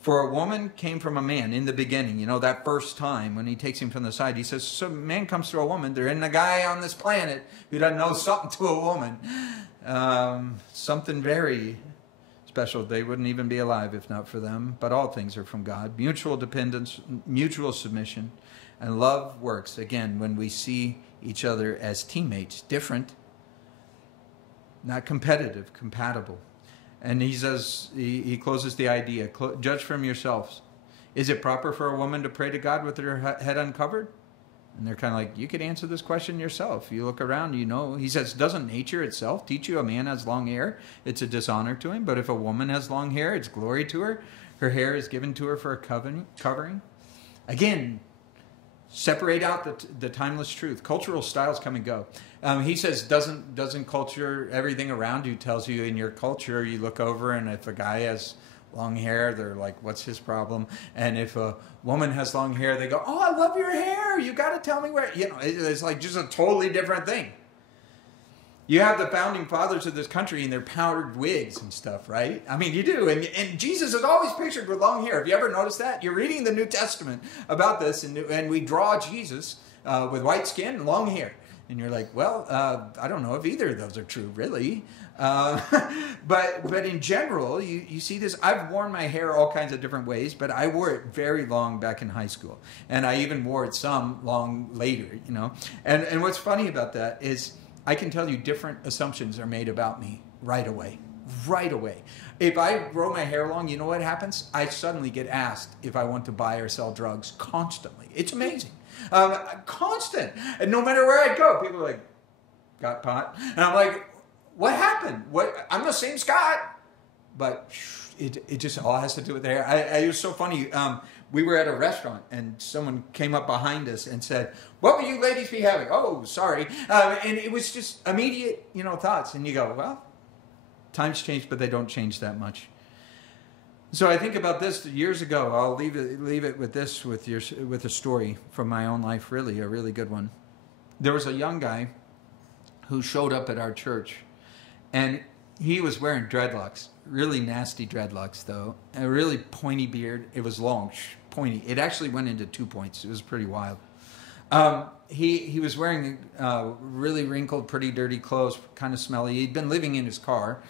For a woman came from a man in the beginning. You know, that first time when he takes him from the side, he says, so man comes through a woman. There isn't a guy on this planet who doesn't know something to a woman. Something very special. They wouldn't even be alive if not for them. But all things are from God. Mutual dependence, mutual submission, and love works, again, when we see each other as teammates, different, not competitive, compatible. And he says, he closes the idea, judge from yourselves. Is it proper for a woman to pray to God with her head uncovered? And they're kind of like, you could answer this question yourself. You look around, you know. He says, doesn't nature itself teach you a man has long hair? It's a dishonor to him. But if a woman has long hair, it's glory to her. Her hair is given to her for a covering. Again, separate out the timeless truth. Cultural styles come and go. He says, doesn't culture, everything around you tells you in your culture, you look over and if a guy has long hair, they're like, what's his problem? And if a woman has long hair, they go, oh, I love your hair. You got to tell me where, it's like just a totally different thing. You have the founding fathers of this country in their powdered wigs and stuff, right? I mean, you do. And Jesus is always pictured with long hair. Have you ever noticed that? You're reading the New Testament about this, and we draw Jesus with white skin and long hair. And you're like, well, I don't know if either of those are true, really. But in general, you see this. I've worn my hair all kinds of different ways, but I wore it very long back in high school. And I even wore it some long later, And what's funny about that is I can tell you different assumptions are made about me right away. Right away. If I grow my hair long, you know what happens? I suddenly get asked if I want to buy or sell drugs constantly. It's amazing. Constant. And no matter where I go, people are like, got pot? And I'm like, what happened? I'm the same Scott. But it just all has to do with the hair. It was so funny. We were at a restaurant and someone came up behind us and said, what will you ladies be having? Oh, sorry. And it was just immediate, thoughts. And you go, well, times change, but they don't change that much. So I think about this years ago. I'll leave it with this, with a story from my own life, really, a really good one. There was a young guy who showed up at our church, and he was wearing dreadlocks, really nasty dreadlocks, though, a really pointy beard. It was long, pointy. It actually went into 2 points. It was pretty wild. He was wearing really wrinkled, pretty dirty clothes, kind of smelly. He'd been living in his car.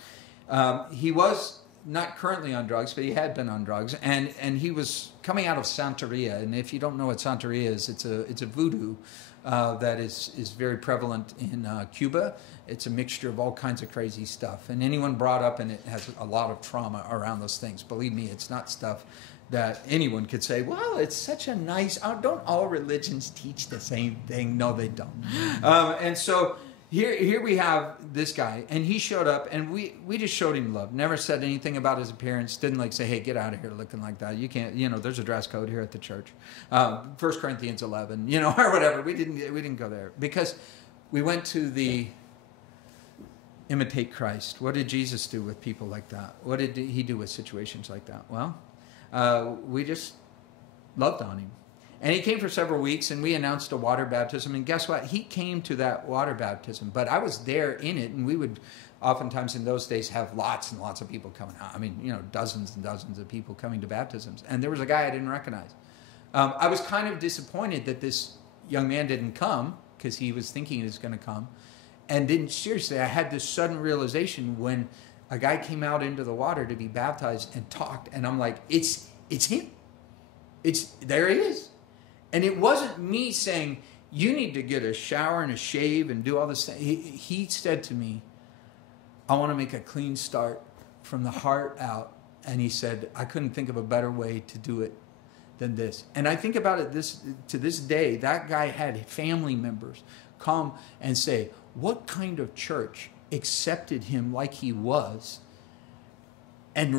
He was not currently on drugs, but he had been on drugs, and he was coming out of Santeria. And if you don't know what Santeria is, it's a voodoo that is very prevalent in Cuba. It's a mixture of all kinds of crazy stuff, and anyone brought up in it has a lot of trauma around those things. Believe me, it's not stuff that anyone could say, well, it's such a nice, don't all religions teach the same thing? No, they don't. And so here we have this guy, and he showed up, and we just showed him love. Never said anything about his appearance. Didn't say, hey, get out of here looking like that. You can't, there's a dress code here at the church. 1 Corinthians 11, or whatever. We didn't go there because we went to the imitate Christ. What did Jesus do with people like that? What did he do with situations like that? Well, we just loved on him. And he came for several weeks, and we announced a water baptism. And guess what? He came to that water baptism. But I was there in it, and we would oftentimes in those days have lots and lots of people coming out. I mean, dozens and dozens of people coming to baptisms. And there was a guy I didn't recognize. I was kind of disappointed that this young man didn't come because he was thinking he was going to come. And didn't, seriously, I had this sudden realization when a guy came out into the water to be baptized and talked. And I'm like, it's him. There he is. And it wasn't me saying, you need to get a shower and a shave and do all this. He said to me, I want to make a clean start from the heart out. And he said, I couldn't think of a better way to do it than this. And I think about it to this day, that guy had family members come and say, what kind of church accepted him like he was and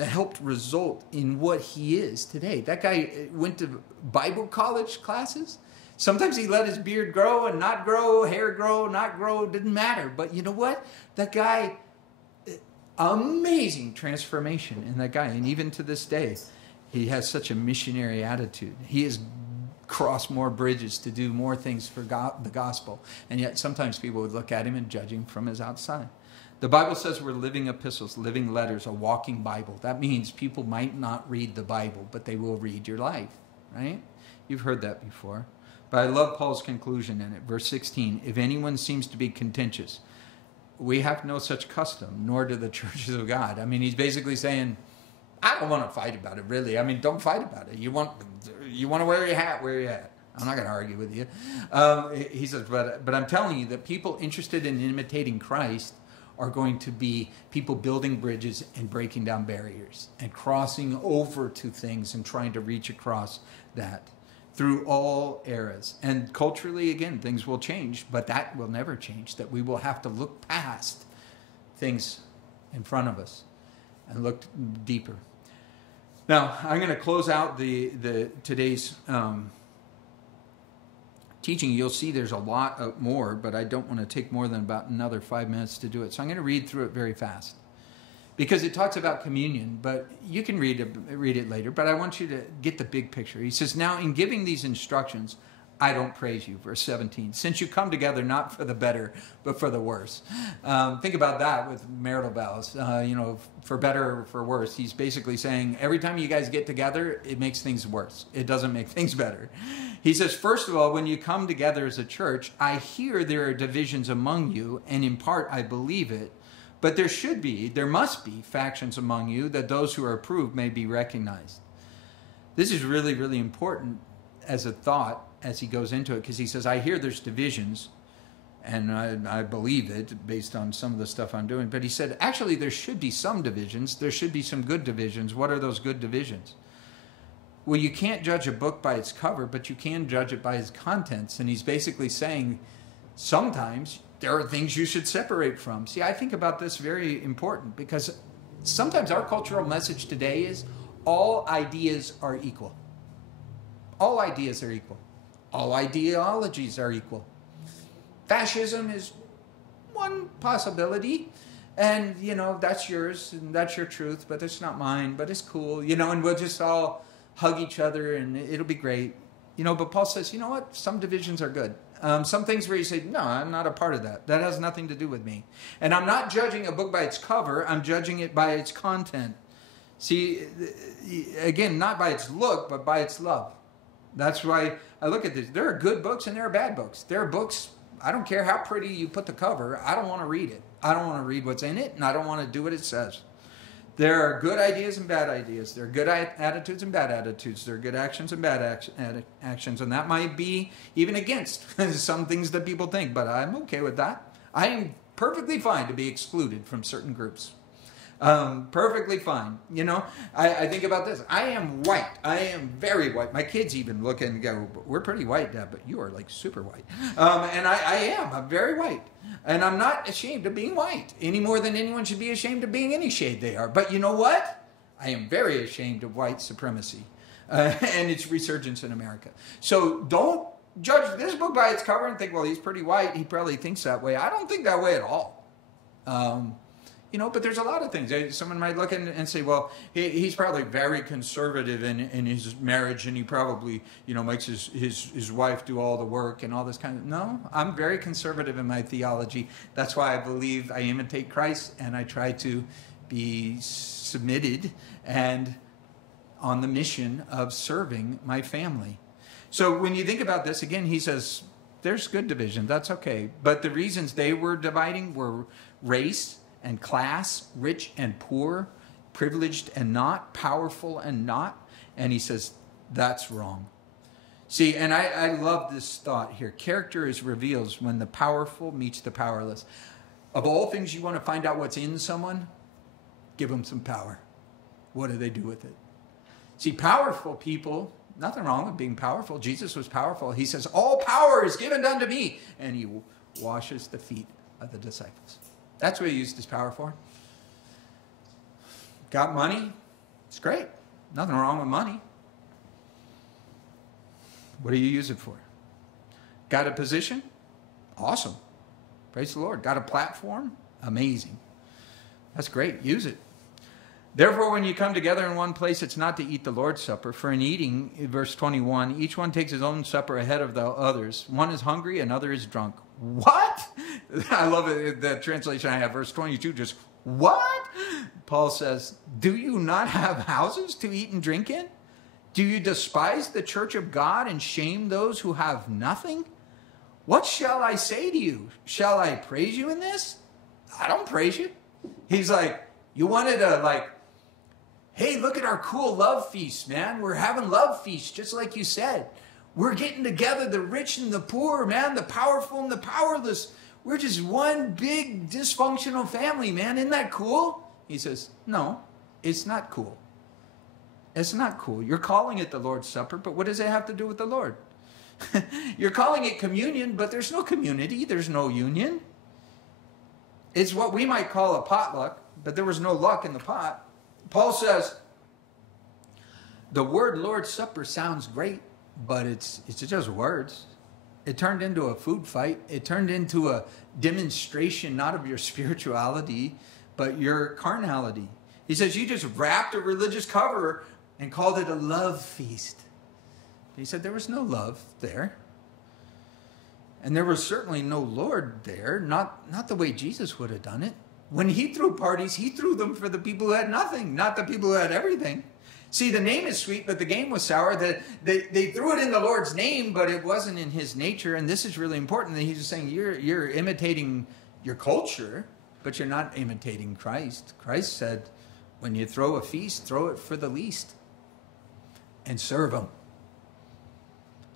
helped result in what he is today? That guy went to Bible college classes. Sometimes he let his beard grow and not grow, hair grow, not grow, didn't matter. But you know what? That guy, amazing transformation in that guy. And even to this day, he has such a missionary attitude. He has crossed more bridges to do more things for the gospel. And yet sometimes people would look at him and judge him from his outside. The Bible says we're living epistles, living letters, a walking Bible. That means people might not read the Bible, but they will read your life, right? You've heard that before. But I love Paul's conclusion in it. Verse 16, if anyone seems to be contentious, we have no such custom, nor do the churches of God. I mean, he's basically saying, I don't want to fight about it, really. I mean, don't fight about it. You want to wear your hat, wear your hat. I'm not going to argue with you. He says, but I'm telling you that people interested in imitating Christ are going to be people building bridges and breaking down barriers and crossing over to things and trying to reach across that through all eras. And culturally, again, things will change, but that will never change, that we will have to look past things in front of us and look deeper. Now, I'm going to close out today's teaching. You'll see there's a lot more, but I don't want to take more than about another 5 minutes to do it. So I'm going to read through it very fast. because it talks about communion, but you can read it later, but I want you to get the big picture. He says, now in giving these instructions, I don't praise you, verse 17, since you come together not for the better, but for the worse. Think about that with marital vows, for better or for worse. He's basically saying every time you guys get together, it makes things worse. It doesn't make things better. He says, first of all, when you come together as a church, I hear there are divisions among you, and in part I believe it, but there must be factions among you, that those who are approved may be recognized. This is really, really important as a thought as he goes into it, because he says, I hear there's divisions, and I believe it based on some of the stuff I'm doing. But he said, actually, there should be some divisions. There should be some good divisions. What are those good divisions? Well, you can't judge a book by its cover, but you can judge it by its contents. And he's basically saying, sometimes there are things you should separate from. See, I think about this very important, because sometimes our cultural message today is all ideas are equal. All ideas are equal. All ideologies are equal. Fascism is one possibility, and that's yours and that's your truth, but it's not mine, but it's cool, and we'll just all hug each other and it'll be great. But Paul says, you know what? Some divisions are good. Some things where you say, no, I'm not a part of that. That has nothing to do with me. And I'm not judging a book by its cover. I'm judging it by its content. See, again, not by its look, but by its love. That's why I look at this. There are good books and there are bad books. There are books, I don't care how pretty you put the cover, I don't want to read it. I don't want to read what's in it, and I don't want to do what it says. There are good ideas and bad ideas. There are good attitudes and bad attitudes. There are good actions and bad actions. And that might be even against some things that people think, but I'm okay with that. I am perfectly fine to be excluded from certain groups. Perfectly fine. I think about this. I am white. I am very white. My kids even look and go, we're pretty white, Dad, but you are like super white. And I am. I'm very white. And I'm not ashamed of being white any more than anyone should be ashamed of being any shade they are. But you know what? I am very ashamed of white supremacy and its resurgence in America. So don't judge this book by its cover and think, well, he's pretty white. He probably thinks that way. I don't think that way at all. But there's a lot of things. Someone might look and say, well, he's probably very conservative in his marriage, and he probably, makes his wife do all the work and all this kind of... No, I'm very conservative in my theology. That's why I believe I imitate Christ, and I try to be submitted and on the mission of serving my family. So when you think about this, again, he says, there's good division. That's okay. But the reasons they were dividing were race and class, rich and poor, privileged and not, powerful and not. And he says, that's wrong. See, and I love this thought here. Character is revealed when the powerful meets the powerless. Of all things you want to find out what's in someone, give them some power. What do they do with it? See, powerful people, nothing wrong with being powerful. Jesus was powerful. He says, all power is given unto me. And he washes the feet of the disciples. That's what he used his power for. Got money? It's great. Nothing wrong with money. What do you use it for? Got a position? Awesome. Praise the Lord. Got a platform? Amazing. That's great. Use it. Therefore, when you come together in one place, it's not to eat the Lord's Supper. For in eating, verse 21, each one takes his own supper ahead of the others. One is hungry, another is drunk. What? I love it. The translation I have, verse 22, just, what? Paul says, do you not have houses to eat and drink in? Do you despise the church of God and shame those who have nothing? What shall I say to you? Shall I praise you in this? I don't praise you. He's like, you wanted to hey, look at our cool love feast, man. We're having love feasts, just like you said. We're getting together, the rich and the poor, man, the powerful and the powerless. We're just one big dysfunctional family, man. Isn't that cool? He says, no, it's not cool. It's not cool. You're calling it the Lord's Supper, but what does it have to do with the Lord? You're calling it communion, but there's no community. There's no union. It's what we might call a potluck, but there was no luck in the pot. Paul says, the word Lord's Supper sounds great, but it's just words. It turned into a food fight. It turned into a demonstration, not of your spirituality, but your carnality. He says, you just wrapped a religious cover and called it a love feast. He said there was no love there. And there was certainly no Lord there, not the way Jesus would have done it. When he threw parties, he threw them for the people who had nothing, not the people who had everything. See, the name is sweet, but the game was sour. They threw it in the Lord's name, but it wasn't in his nature. And this is really important. He's just saying you're imitating your culture, but you're not imitating Christ. Christ said, when you throw a feast, throw it for the least and serve them.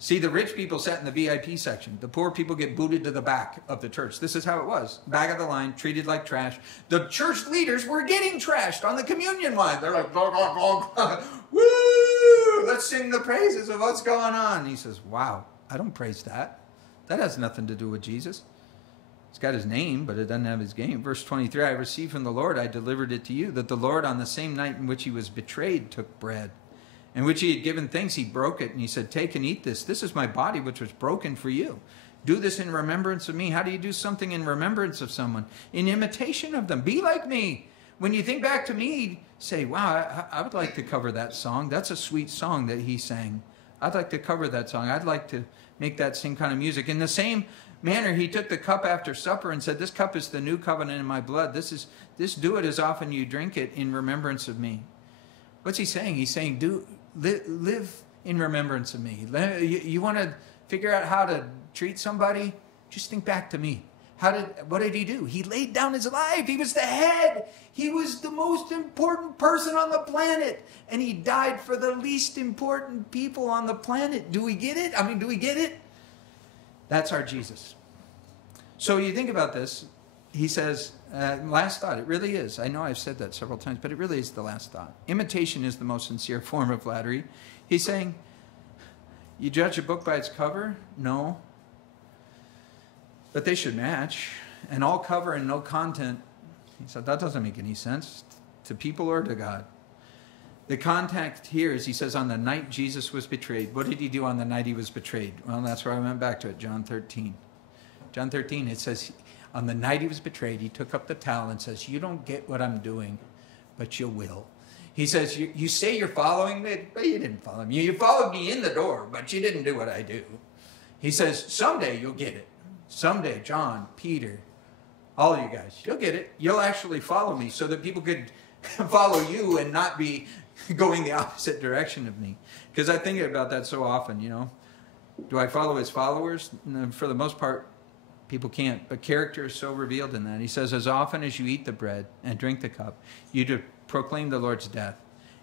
See, the rich people sat in the VIP section. The poor people get booted to the back of the church. This is how it was. Back of the line, treated like trash. The church leaders were getting trashed on the communion line. They're like, blah, blah, blah. Woo! Let's sing the praises of what's going on. And he says, wow, I don't praise that. That has nothing to do with Jesus. It's got his name, but it doesn't have his game. Verse 23, I received from the Lord, I delivered it to you, that the Lord on the same night in which he was betrayed took bread. In which he had given thanks, he broke it, and he said, take and eat this. This is my body, which was broken for you. Do this in remembrance of me. How do you do something in remembrance of someone? In imitation of them. Be like me. When you think back to me, say, wow, I would like to cover that song. That's a sweet song that he sang. I'd like to cover that song. I'd like to make that same kind of music. In the same manner, he took the cup after supper and said, this cup is the new covenant in my blood. This do it as often you drink it in remembrance of me. What's he saying? He's saying, live in remembrance of me. You want to figure out how to treat somebody? Just think back to me. What did he do? He laid down his life. He was the head. He was the most important person on the planet. And he died for the least important people on the planet. Do we get it? Do we get it? That's our Jesus. So you think about this. He says, last thought, it really is. I know I've said that several times, but it really is the last thought. Imitation is the most sincere form of flattery. He's saying, you judge a book by its cover? No. But they should match. And all cover and no content. He said, that doesn't make any sense to people or to God. The context here is, he says, on the night Jesus was betrayed. What did he do on the night he was betrayed? Well, that's where I went back to it, John 13. John 13, it says, on the night he was betrayed, he took up the towel and says, you don't get what I'm doing, but you will. He says, you say you're following me, but you didn't follow me. You followed me in the door, but you didn't do what I do. He says, someday you'll get it. Someday, John, Peter, all of you guys, you'll get it. You'll actually follow me so that people could follow you and not be going the opposite direction of me. Because I think about that so often, Do I follow his followers? No, for the most part, people can't, but character is so revealed in that. He says, as often as you eat the bread and drink the cup, you do proclaim the Lord's death.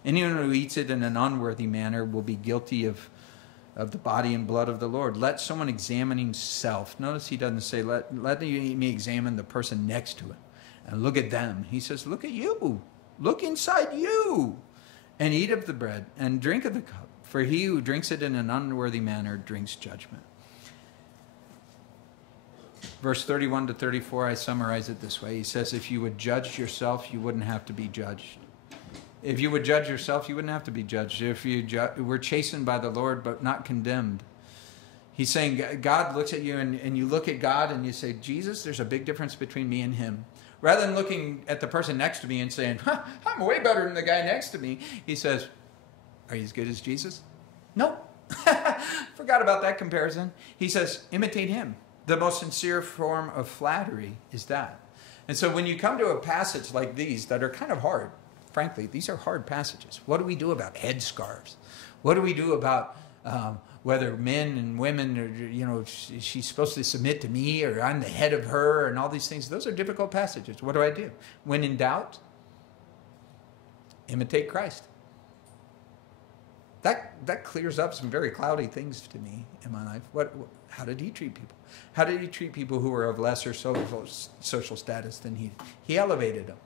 Anyone who eats it in an unworthy manner will be guilty of the body and blood of the Lord. Let someone examine himself. Notice he doesn't say, let me examine the person next to him and look at them. He says, look at you. Look inside you and eat of the bread and drink of the cup. For he who drinks it in an unworthy manner drinks judgment. Verse 31 to 34, I summarize it this way. He says, if you would judge yourself, you wouldn't have to be judged. If you would judge yourself, you wouldn't have to be judged. If you were chastened by the Lord, but not condemned. He's saying God looks at you and you look at God and you say, Jesus, there's a big difference between me and him. Rather than looking at the person next to me and saying, I'm way better than the guy next to me. He says, are you as good as Jesus? No. Forgot about that comparison. He says, imitate him. The most sincere form of flattery is that. And so when you come to a passage like these that are kind of hard, frankly, these are hard passages. What do we do about headscarves? What do we do about whether men and women, are, she's supposed to submit to me or I'm the head of her and all these things? Those are difficult passages. What do? When in doubt, imitate Christ. That clears up some very cloudy things to me in my life. How did he treat people? How did he treat people who were of lesser social status than he? He elevated them.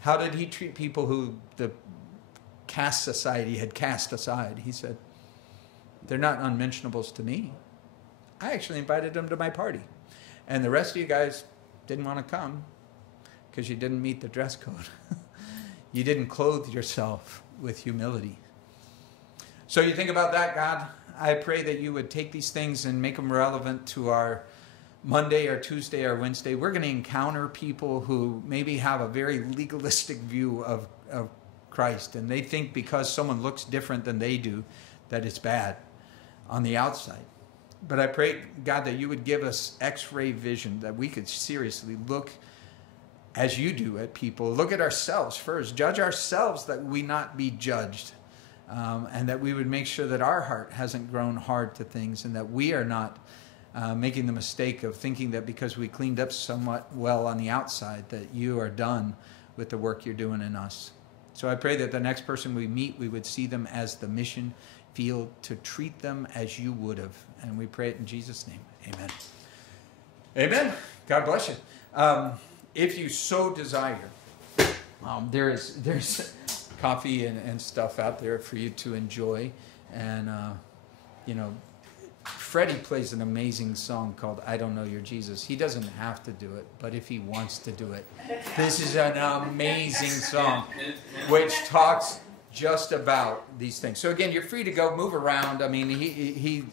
How did he treat people who the caste society had cast aside? He said, they're not unmentionables to me. I actually invited them to my party. And the rest of you guys didn't want to come because you didn't meet the dress code. You didn't clothe yourself with humility. So you think about that, God. I pray that you would take these things and make them relevant to our Monday or Tuesday or Wednesday, we're going to encounter people who maybe have a very legalistic view of Christ, and they think because someone looks different than they do that it's bad on the outside. But I pray, God, that you would give us x-ray vision, that we could seriously look as you do at people. Look at ourselves first. Judge ourselves that we not be judged. And that we would make sure that our heart hasn't grown hard to things, and that we are not making the mistake of thinking that because we cleaned up somewhat well on the outside that you are done with the work you're doing in us. So I pray that the next person we meet, we would see them as the mission field, to treat them as you would have. And we pray it in Jesus' name. Amen. Amen. God bless you. If you so desire, there's coffee and stuff out there for you to enjoy. And, Freddie plays an amazing song called I Don't Know Your Jesus. He doesn't have to do it, but if he wants to do it, this is an amazing song which talks just about these things. So again, you're free to go, move around. I mean, he